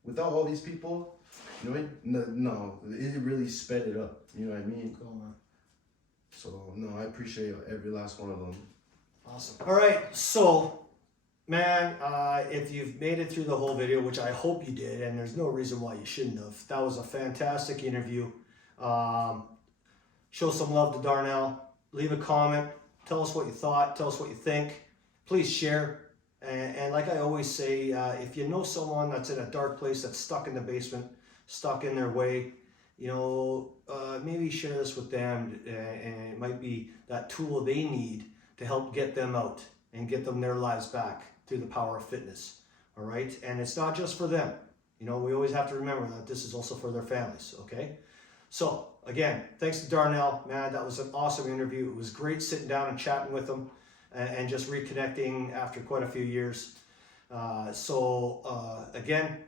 without all these people, no, it really sped it up. You know what I mean? Cool, man. So no, I appreciate every last one of them. Awesome. All right, so man, if you've made it through the whole video, which I hope you did, and there's no reason why you shouldn't have, that was a fantastic interview. Show some love to Darnell. Leave a comment. Tell us what you thought. Tell us what you think. Please share. And like I always say, if you know someone that's in a dark place, that's stuck in the basement, stuck in their way, maybe share this with them, and it might be that tool they need to help get them out and get them their lives back through the power of fitness. All right, and it's not just for them. We always have to remember that this is also for their families. Okay, so again, thanks to Darnell, man. That was an awesome interview. It was great sitting down and chatting with him and just reconnecting after quite a few years. Again,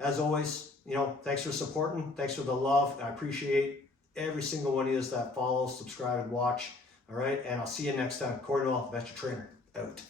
as always, thanks for supporting. Thanks for the love. I appreciate every single one of you that follows, subscribe, and watch. All right, and I'll see you next time. Corey Noel, Master Trainer, out.